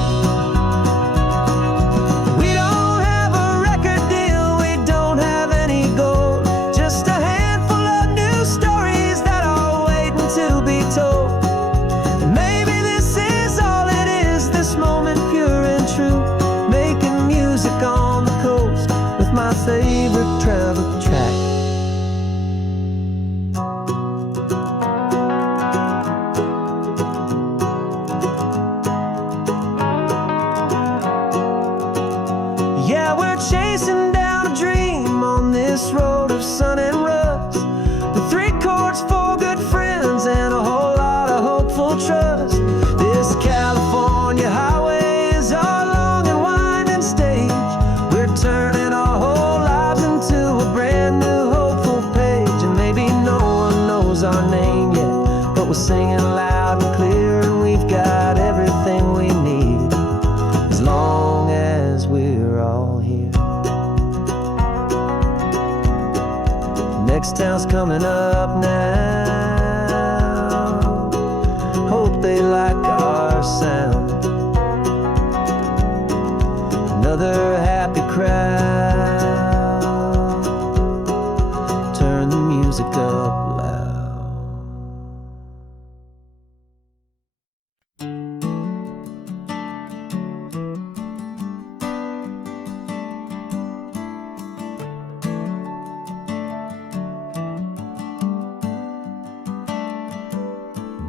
We don't have a record deal, we don't have any gold, just a handful of new stories that are waiting to be told. And maybe this is all it is, this moment pure and true, making music on the coast with my favorite travel track. Yeah, we're chasing down a dream on this road of sun and rust, with 3 chords, 4 good friends, and a whole lot of hopeful trust. This California highway is our long and winding stage. We're turning our whole lives into a brand new hopeful page, and maybe no one knows our name yet, but we're singing loud and clear, and we've got everything we need as long as we're all here. Next town's coming up now, hope they like our sound. Another happy crowd, turn the music up loud.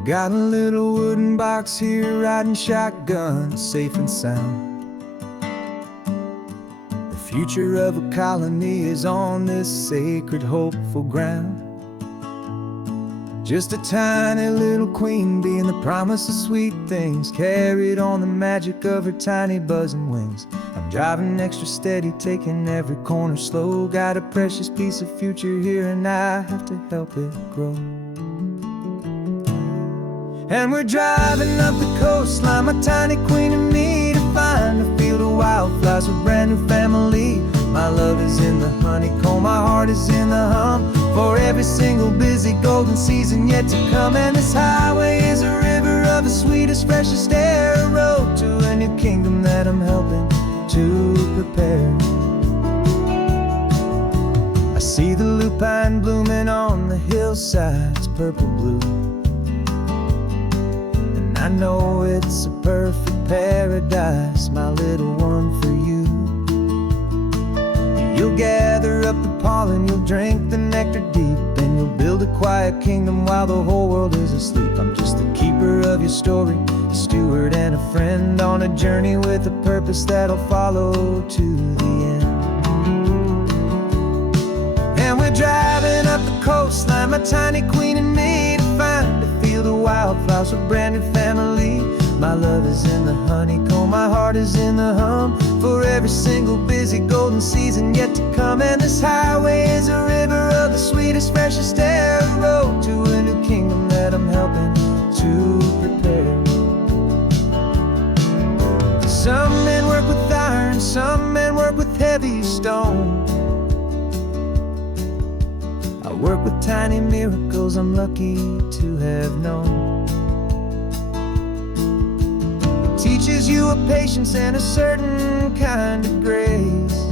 Got a little wooden box here, riding shotgun, safe and sound. future of a colony is on this sacred, hopeful ground. Just a tiny little queen bee, and the promise of sweet things carried on the magic of her tiny buzzing wings. I'm driving extra steady, taking every corner slow. Got a precious piece of future here, and I have to help it grow. And we're driving up the coastline, my tiny queen and me, to find a field of wildflowers with brand new family. My love is in the honeycomb, my heart is in the hum, for every single busy golden season yet to come. And this highway is a river of the sweetest, freshest air, a road to a new kingdom that I'm helping to prepare. I see the lupine blooming on the hillsides, purple blue, and I know it's a perfect paradise, my little one, for you. You'll gather up the pollen, you'll drink the nectar deep, and you'll build a quiet kingdom while the whole world is asleep. I'm just the keeper of your story, a steward and a friend, on a journey with a purpose that'll follow to the end. And we're driving up the coastline, my tiny queen and me, to find a field of wildflowers with brand new family. My love is in the honeycomb, my heart is in the hum, for every single busy golden season yet to come. And this highway is a river of the sweetest, freshest air, a road to a new kingdom that I'm helping to prepare. Some men work with iron, some men work with heavy stone. I work with tiny miracles I'm lucky to have known. Teaches you a patience and a certain kind of grace,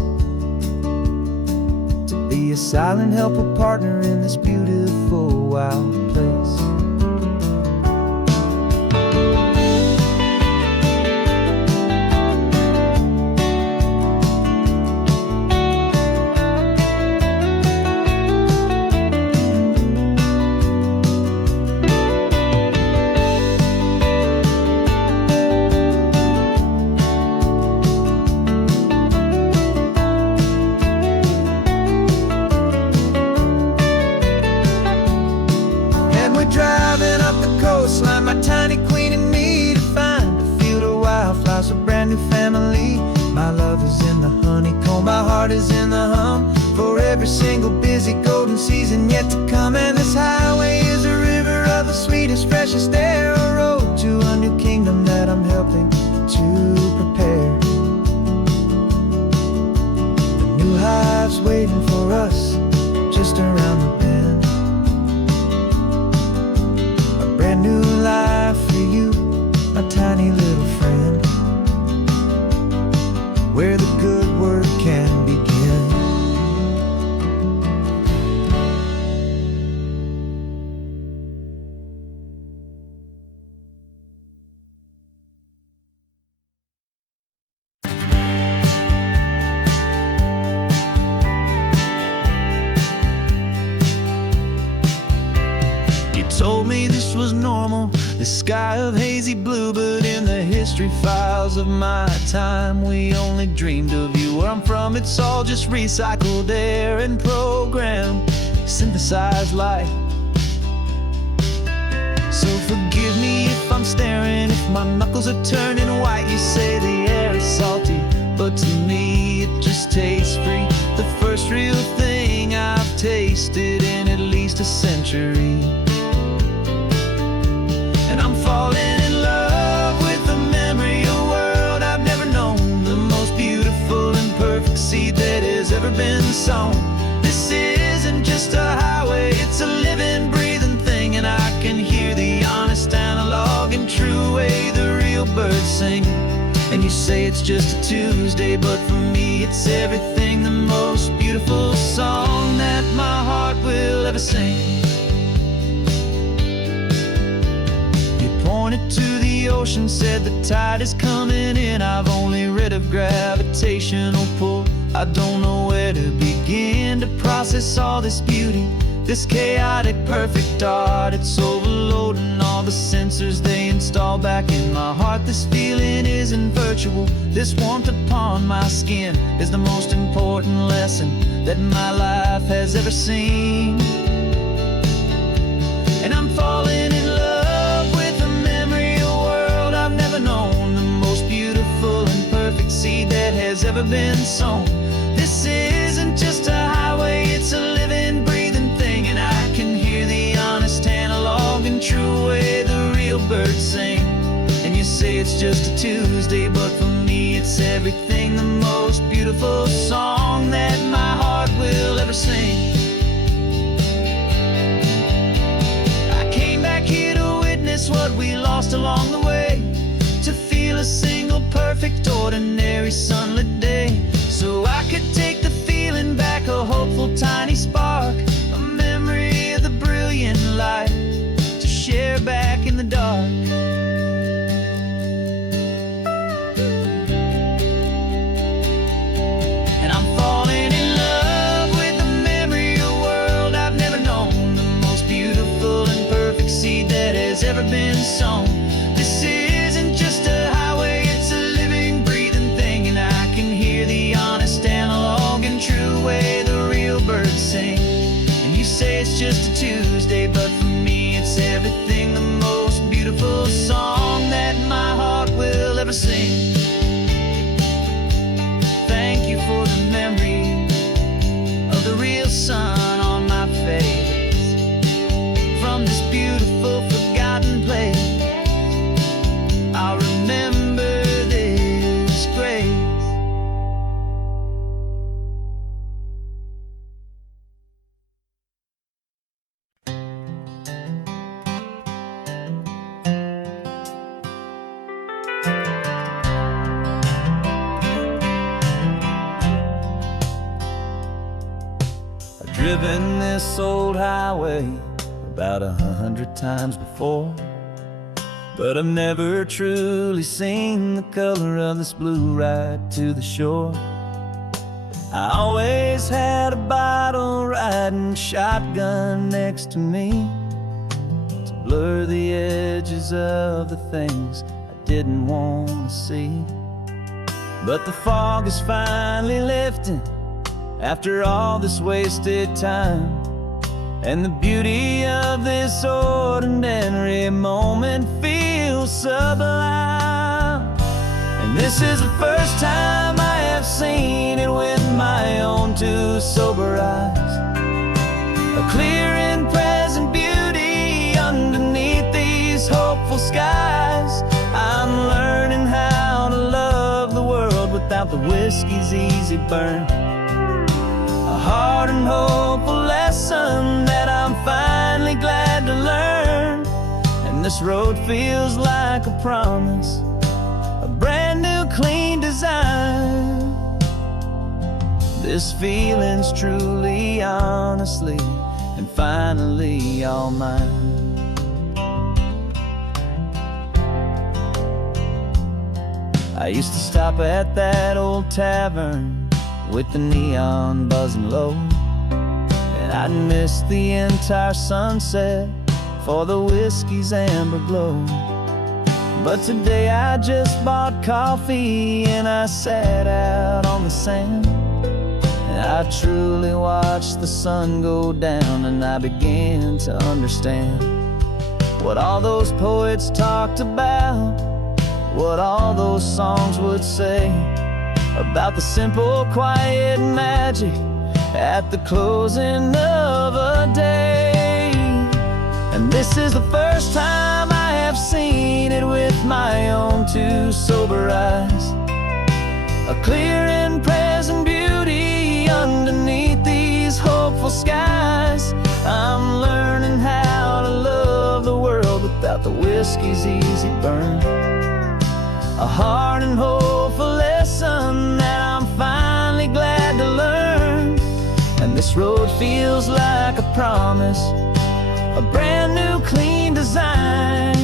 to be a silent, helpful partner in this beautiful, wild place. Driving up the coastline, my tiny queen and me, to find a field of wildflowers, a brand new family. My love is in the honeycomb, my heart is in the hum, for every single busy golden season yet to come. And this highway is a river of the sweetest, freshest air, a road to a new kingdom that I'm helping to prepare. The new hive's waiting for us just around the bend. Brand new life for you, my tiny little friend, where the good work can begin. Told me this was normal, this sky of hazy blue, but in the history files of my time, we only dreamed of you. Where I'm from, it's all just recycled air and programmed, synthesized light. So forgive me if I'm staring, if my knuckles are turning white. You say the air is salty, but to me it just tastes free. The first real thing I've tasted in at least a century. And I'm falling in love with the memory of a world I've never known, the most beautiful and perfect seed that has ever been sown. This isn't just a highway, it's a living, breathing thing, and I can hear the honest, analog, and true way the real birds sing. And you say it's just a Tuesday, but for me it's everything, the most beautiful song that my heart will ever sing. Pointed to the ocean, said the tide is coming in. I've only read of gravitational pull, I don't know where to begin to process all this beauty This chaotic, perfect art, it's overloading all the sensors they install back in my heart. This feeling isn't virtual. This warmth upon my skin is the most important lesson that my life has ever seen. And I'm falling in love with the memory of a world I've never known, the most beautiful and perfect seed that has ever been sown. This isn't just a highway, it's a living, breathing thing, and I can hear the honest analog and true way the real birds sing. And you say it's just a Tuesday, but for me it's everything, the most beautiful song that my heart will ever sing. I came back here to witness what we lost along the way, to feel a single perfect ordinary sunlit day, so I could take the feeling back, a hopeful tiny spark, a memory of the brilliant light to share back in the dark. And I'm falling in love with the memory of a world I've never known, the most beautiful and perfect seed that has ever been sown. This isn't just a highway, it's a living, breathing thing, and I can hear the honest analog and true way the real birds sing. And you say it's just a Tuesday, but for me it's everything, the most beautiful song that my heart will ever sing. Thank you for the memory of the real sun on my face, from this beautiful forgotten place. I'll remember this grace. I've driven this old highway about 100 times before, but I've never truly seen the color of this blue right to the shore. I always had a bottle riding shotgun next to me to blur the edges of the things I didn't want to see. But the fog is finally lifting after all this wasted time, and the beauty of this ordinary moment feels sublime. And this is the first time I have seen it with my own two sober eyes, a clear and present beauty underneath these hopeful skies. I'm learning how to love the world without the whiskey's easy burn, a hard and hopeful lesson that I'm finally glad to learn. And this road feels like a promise, a brand new clean design. This feeling's truly, honestly, and finally all mine. I used to stop at that old tavern with the neon buzzing low, and I'd miss the entire sunset for the whiskey's amber glow. But today I just bought coffee and I sat out on the sand, and I truly watched the sun go down, and I began to understand what all those poets talked about, what all those songs would say about the simple, quiet magic at the closing of a day. And this is the first time I have seen it with my own two sober eyes, a clear and present beauty underneath these hopeful skies. I'm learning how to love the world without the whiskey's easy burn, a hard and hopeful lesson that I'm finally glad to learn. And this road feels like a promise, a brand new clean design.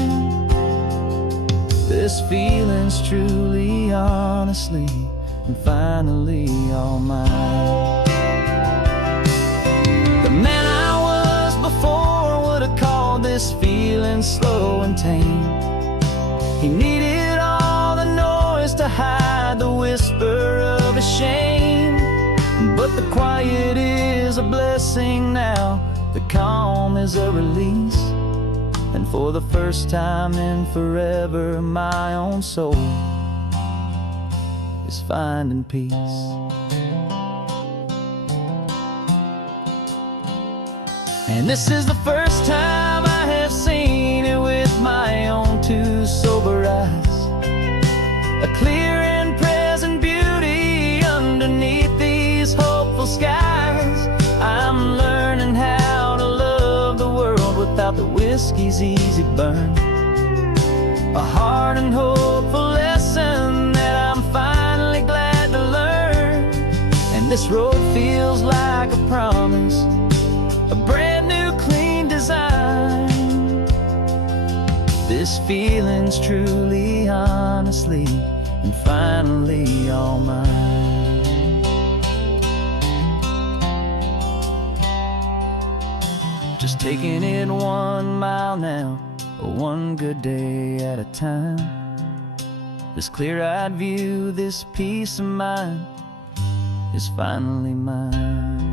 This feeling's truly, honestly, and finally all mine. The man I contain. He needed all the noise to hide the whisper of his shame. But the quiet is a blessing now, the calm is a release. And for the first time in forever, my own soul is finding peace. And this is the first time I have seen it with my own two sober eyes. A clear and present beauty underneath these hopeful skies. I'm learning how to love the world without the whiskey's easy burn. A hard and hopeful lesson that I'm finally glad to learn. And this road feels like a promise, a brand new clean design. This feeling's truly, honestly, and finally all mine. Just taking it 1 mile now, one good day at a time. This clear-eyed view, this peace of mind is finally mine.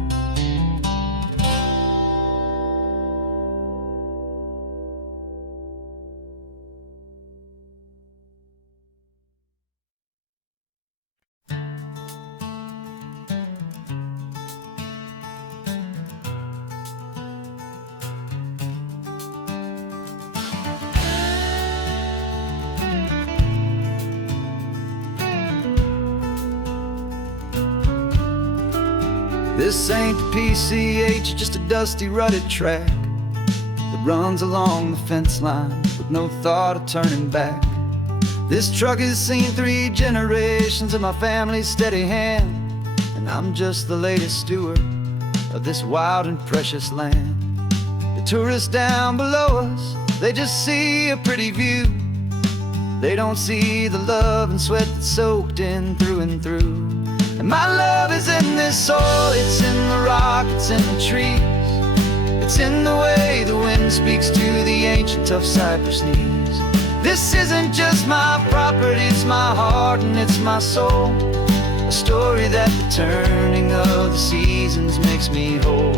This ain't the PCH, just a dusty, rutted track that runs along the fence line with no thought of turning back. This truck has seen 3 generations of my family's steady hand, and I'm just the latest steward of this wild and precious land. The tourists down below us, they just see a pretty view. They don't see the love and sweat that's soaked in through and through. And my love is in this soil, it's in the rock, it's in the trees. It's in the way the wind speaks to the ancient tough cypress knees. This isn't just my property, it's my heart and it's my soul. A story that the turning of the seasons makes me whole.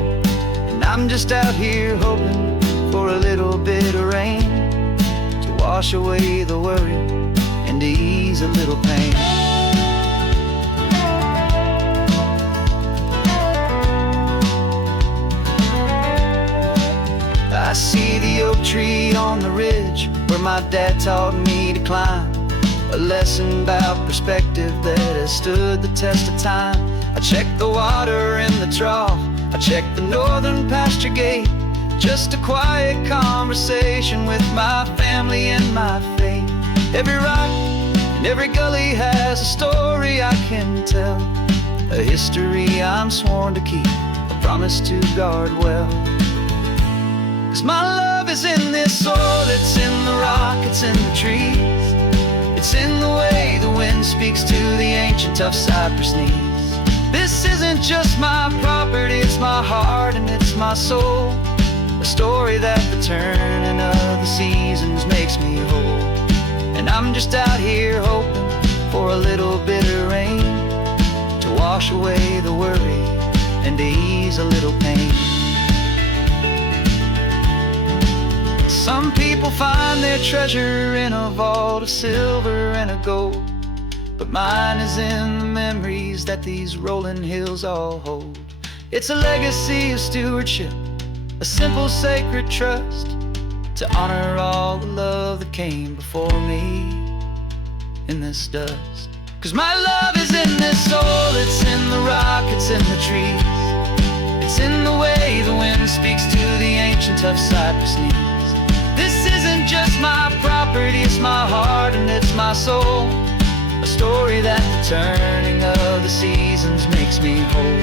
And I'm just out here hoping for a little bit of rain to wash away the worry and to ease a little pain. I see the oak tree on the ridge where my dad taught me to climb. A lesson about perspective that has stood the test of time. I check the water in the trough, I check the northern pasture gate. Just a quiet conversation with my family and my faith. Every rock and every gully has a story I can tell, a history I'm sworn to keep, a promise to guard well. 'Cause my love is in this soil, it's in the rock, it's in the trees. It's in the way the wind speaks to the ancient tough cypress knees. This isn't just my property, it's my heart and it's my soul. A story that the turning of the seasons makes me whole. And I'm just out here hoping for a little bit of rain to wash away the worry and to ease a little pain. Some people find their treasure in a vault of silver and a gold, but mine is in the memories that these rolling hills all hold. It's a legacy of stewardship, a simple sacred trust, to honor all the love that came before me in this dust. 'Cause my love is in this soul, it's in the rock, it's in the trees. It's in the way the wind speaks to the ancient tough cypress knees. This isn't just my property, it's my heart and it's my soul. A story that the turning of the seasons makes me whole.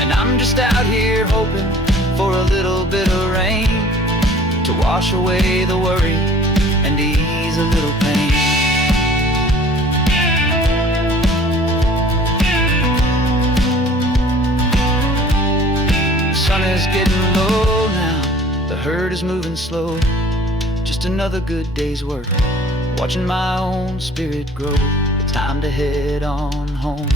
And I'm just out here hoping for a little bit of rain to wash away the worry and ease a little pain. The sun is getting low now, the herd is moving slow. Just just another good day's work, watching my own spirit grow. It's time to head on home.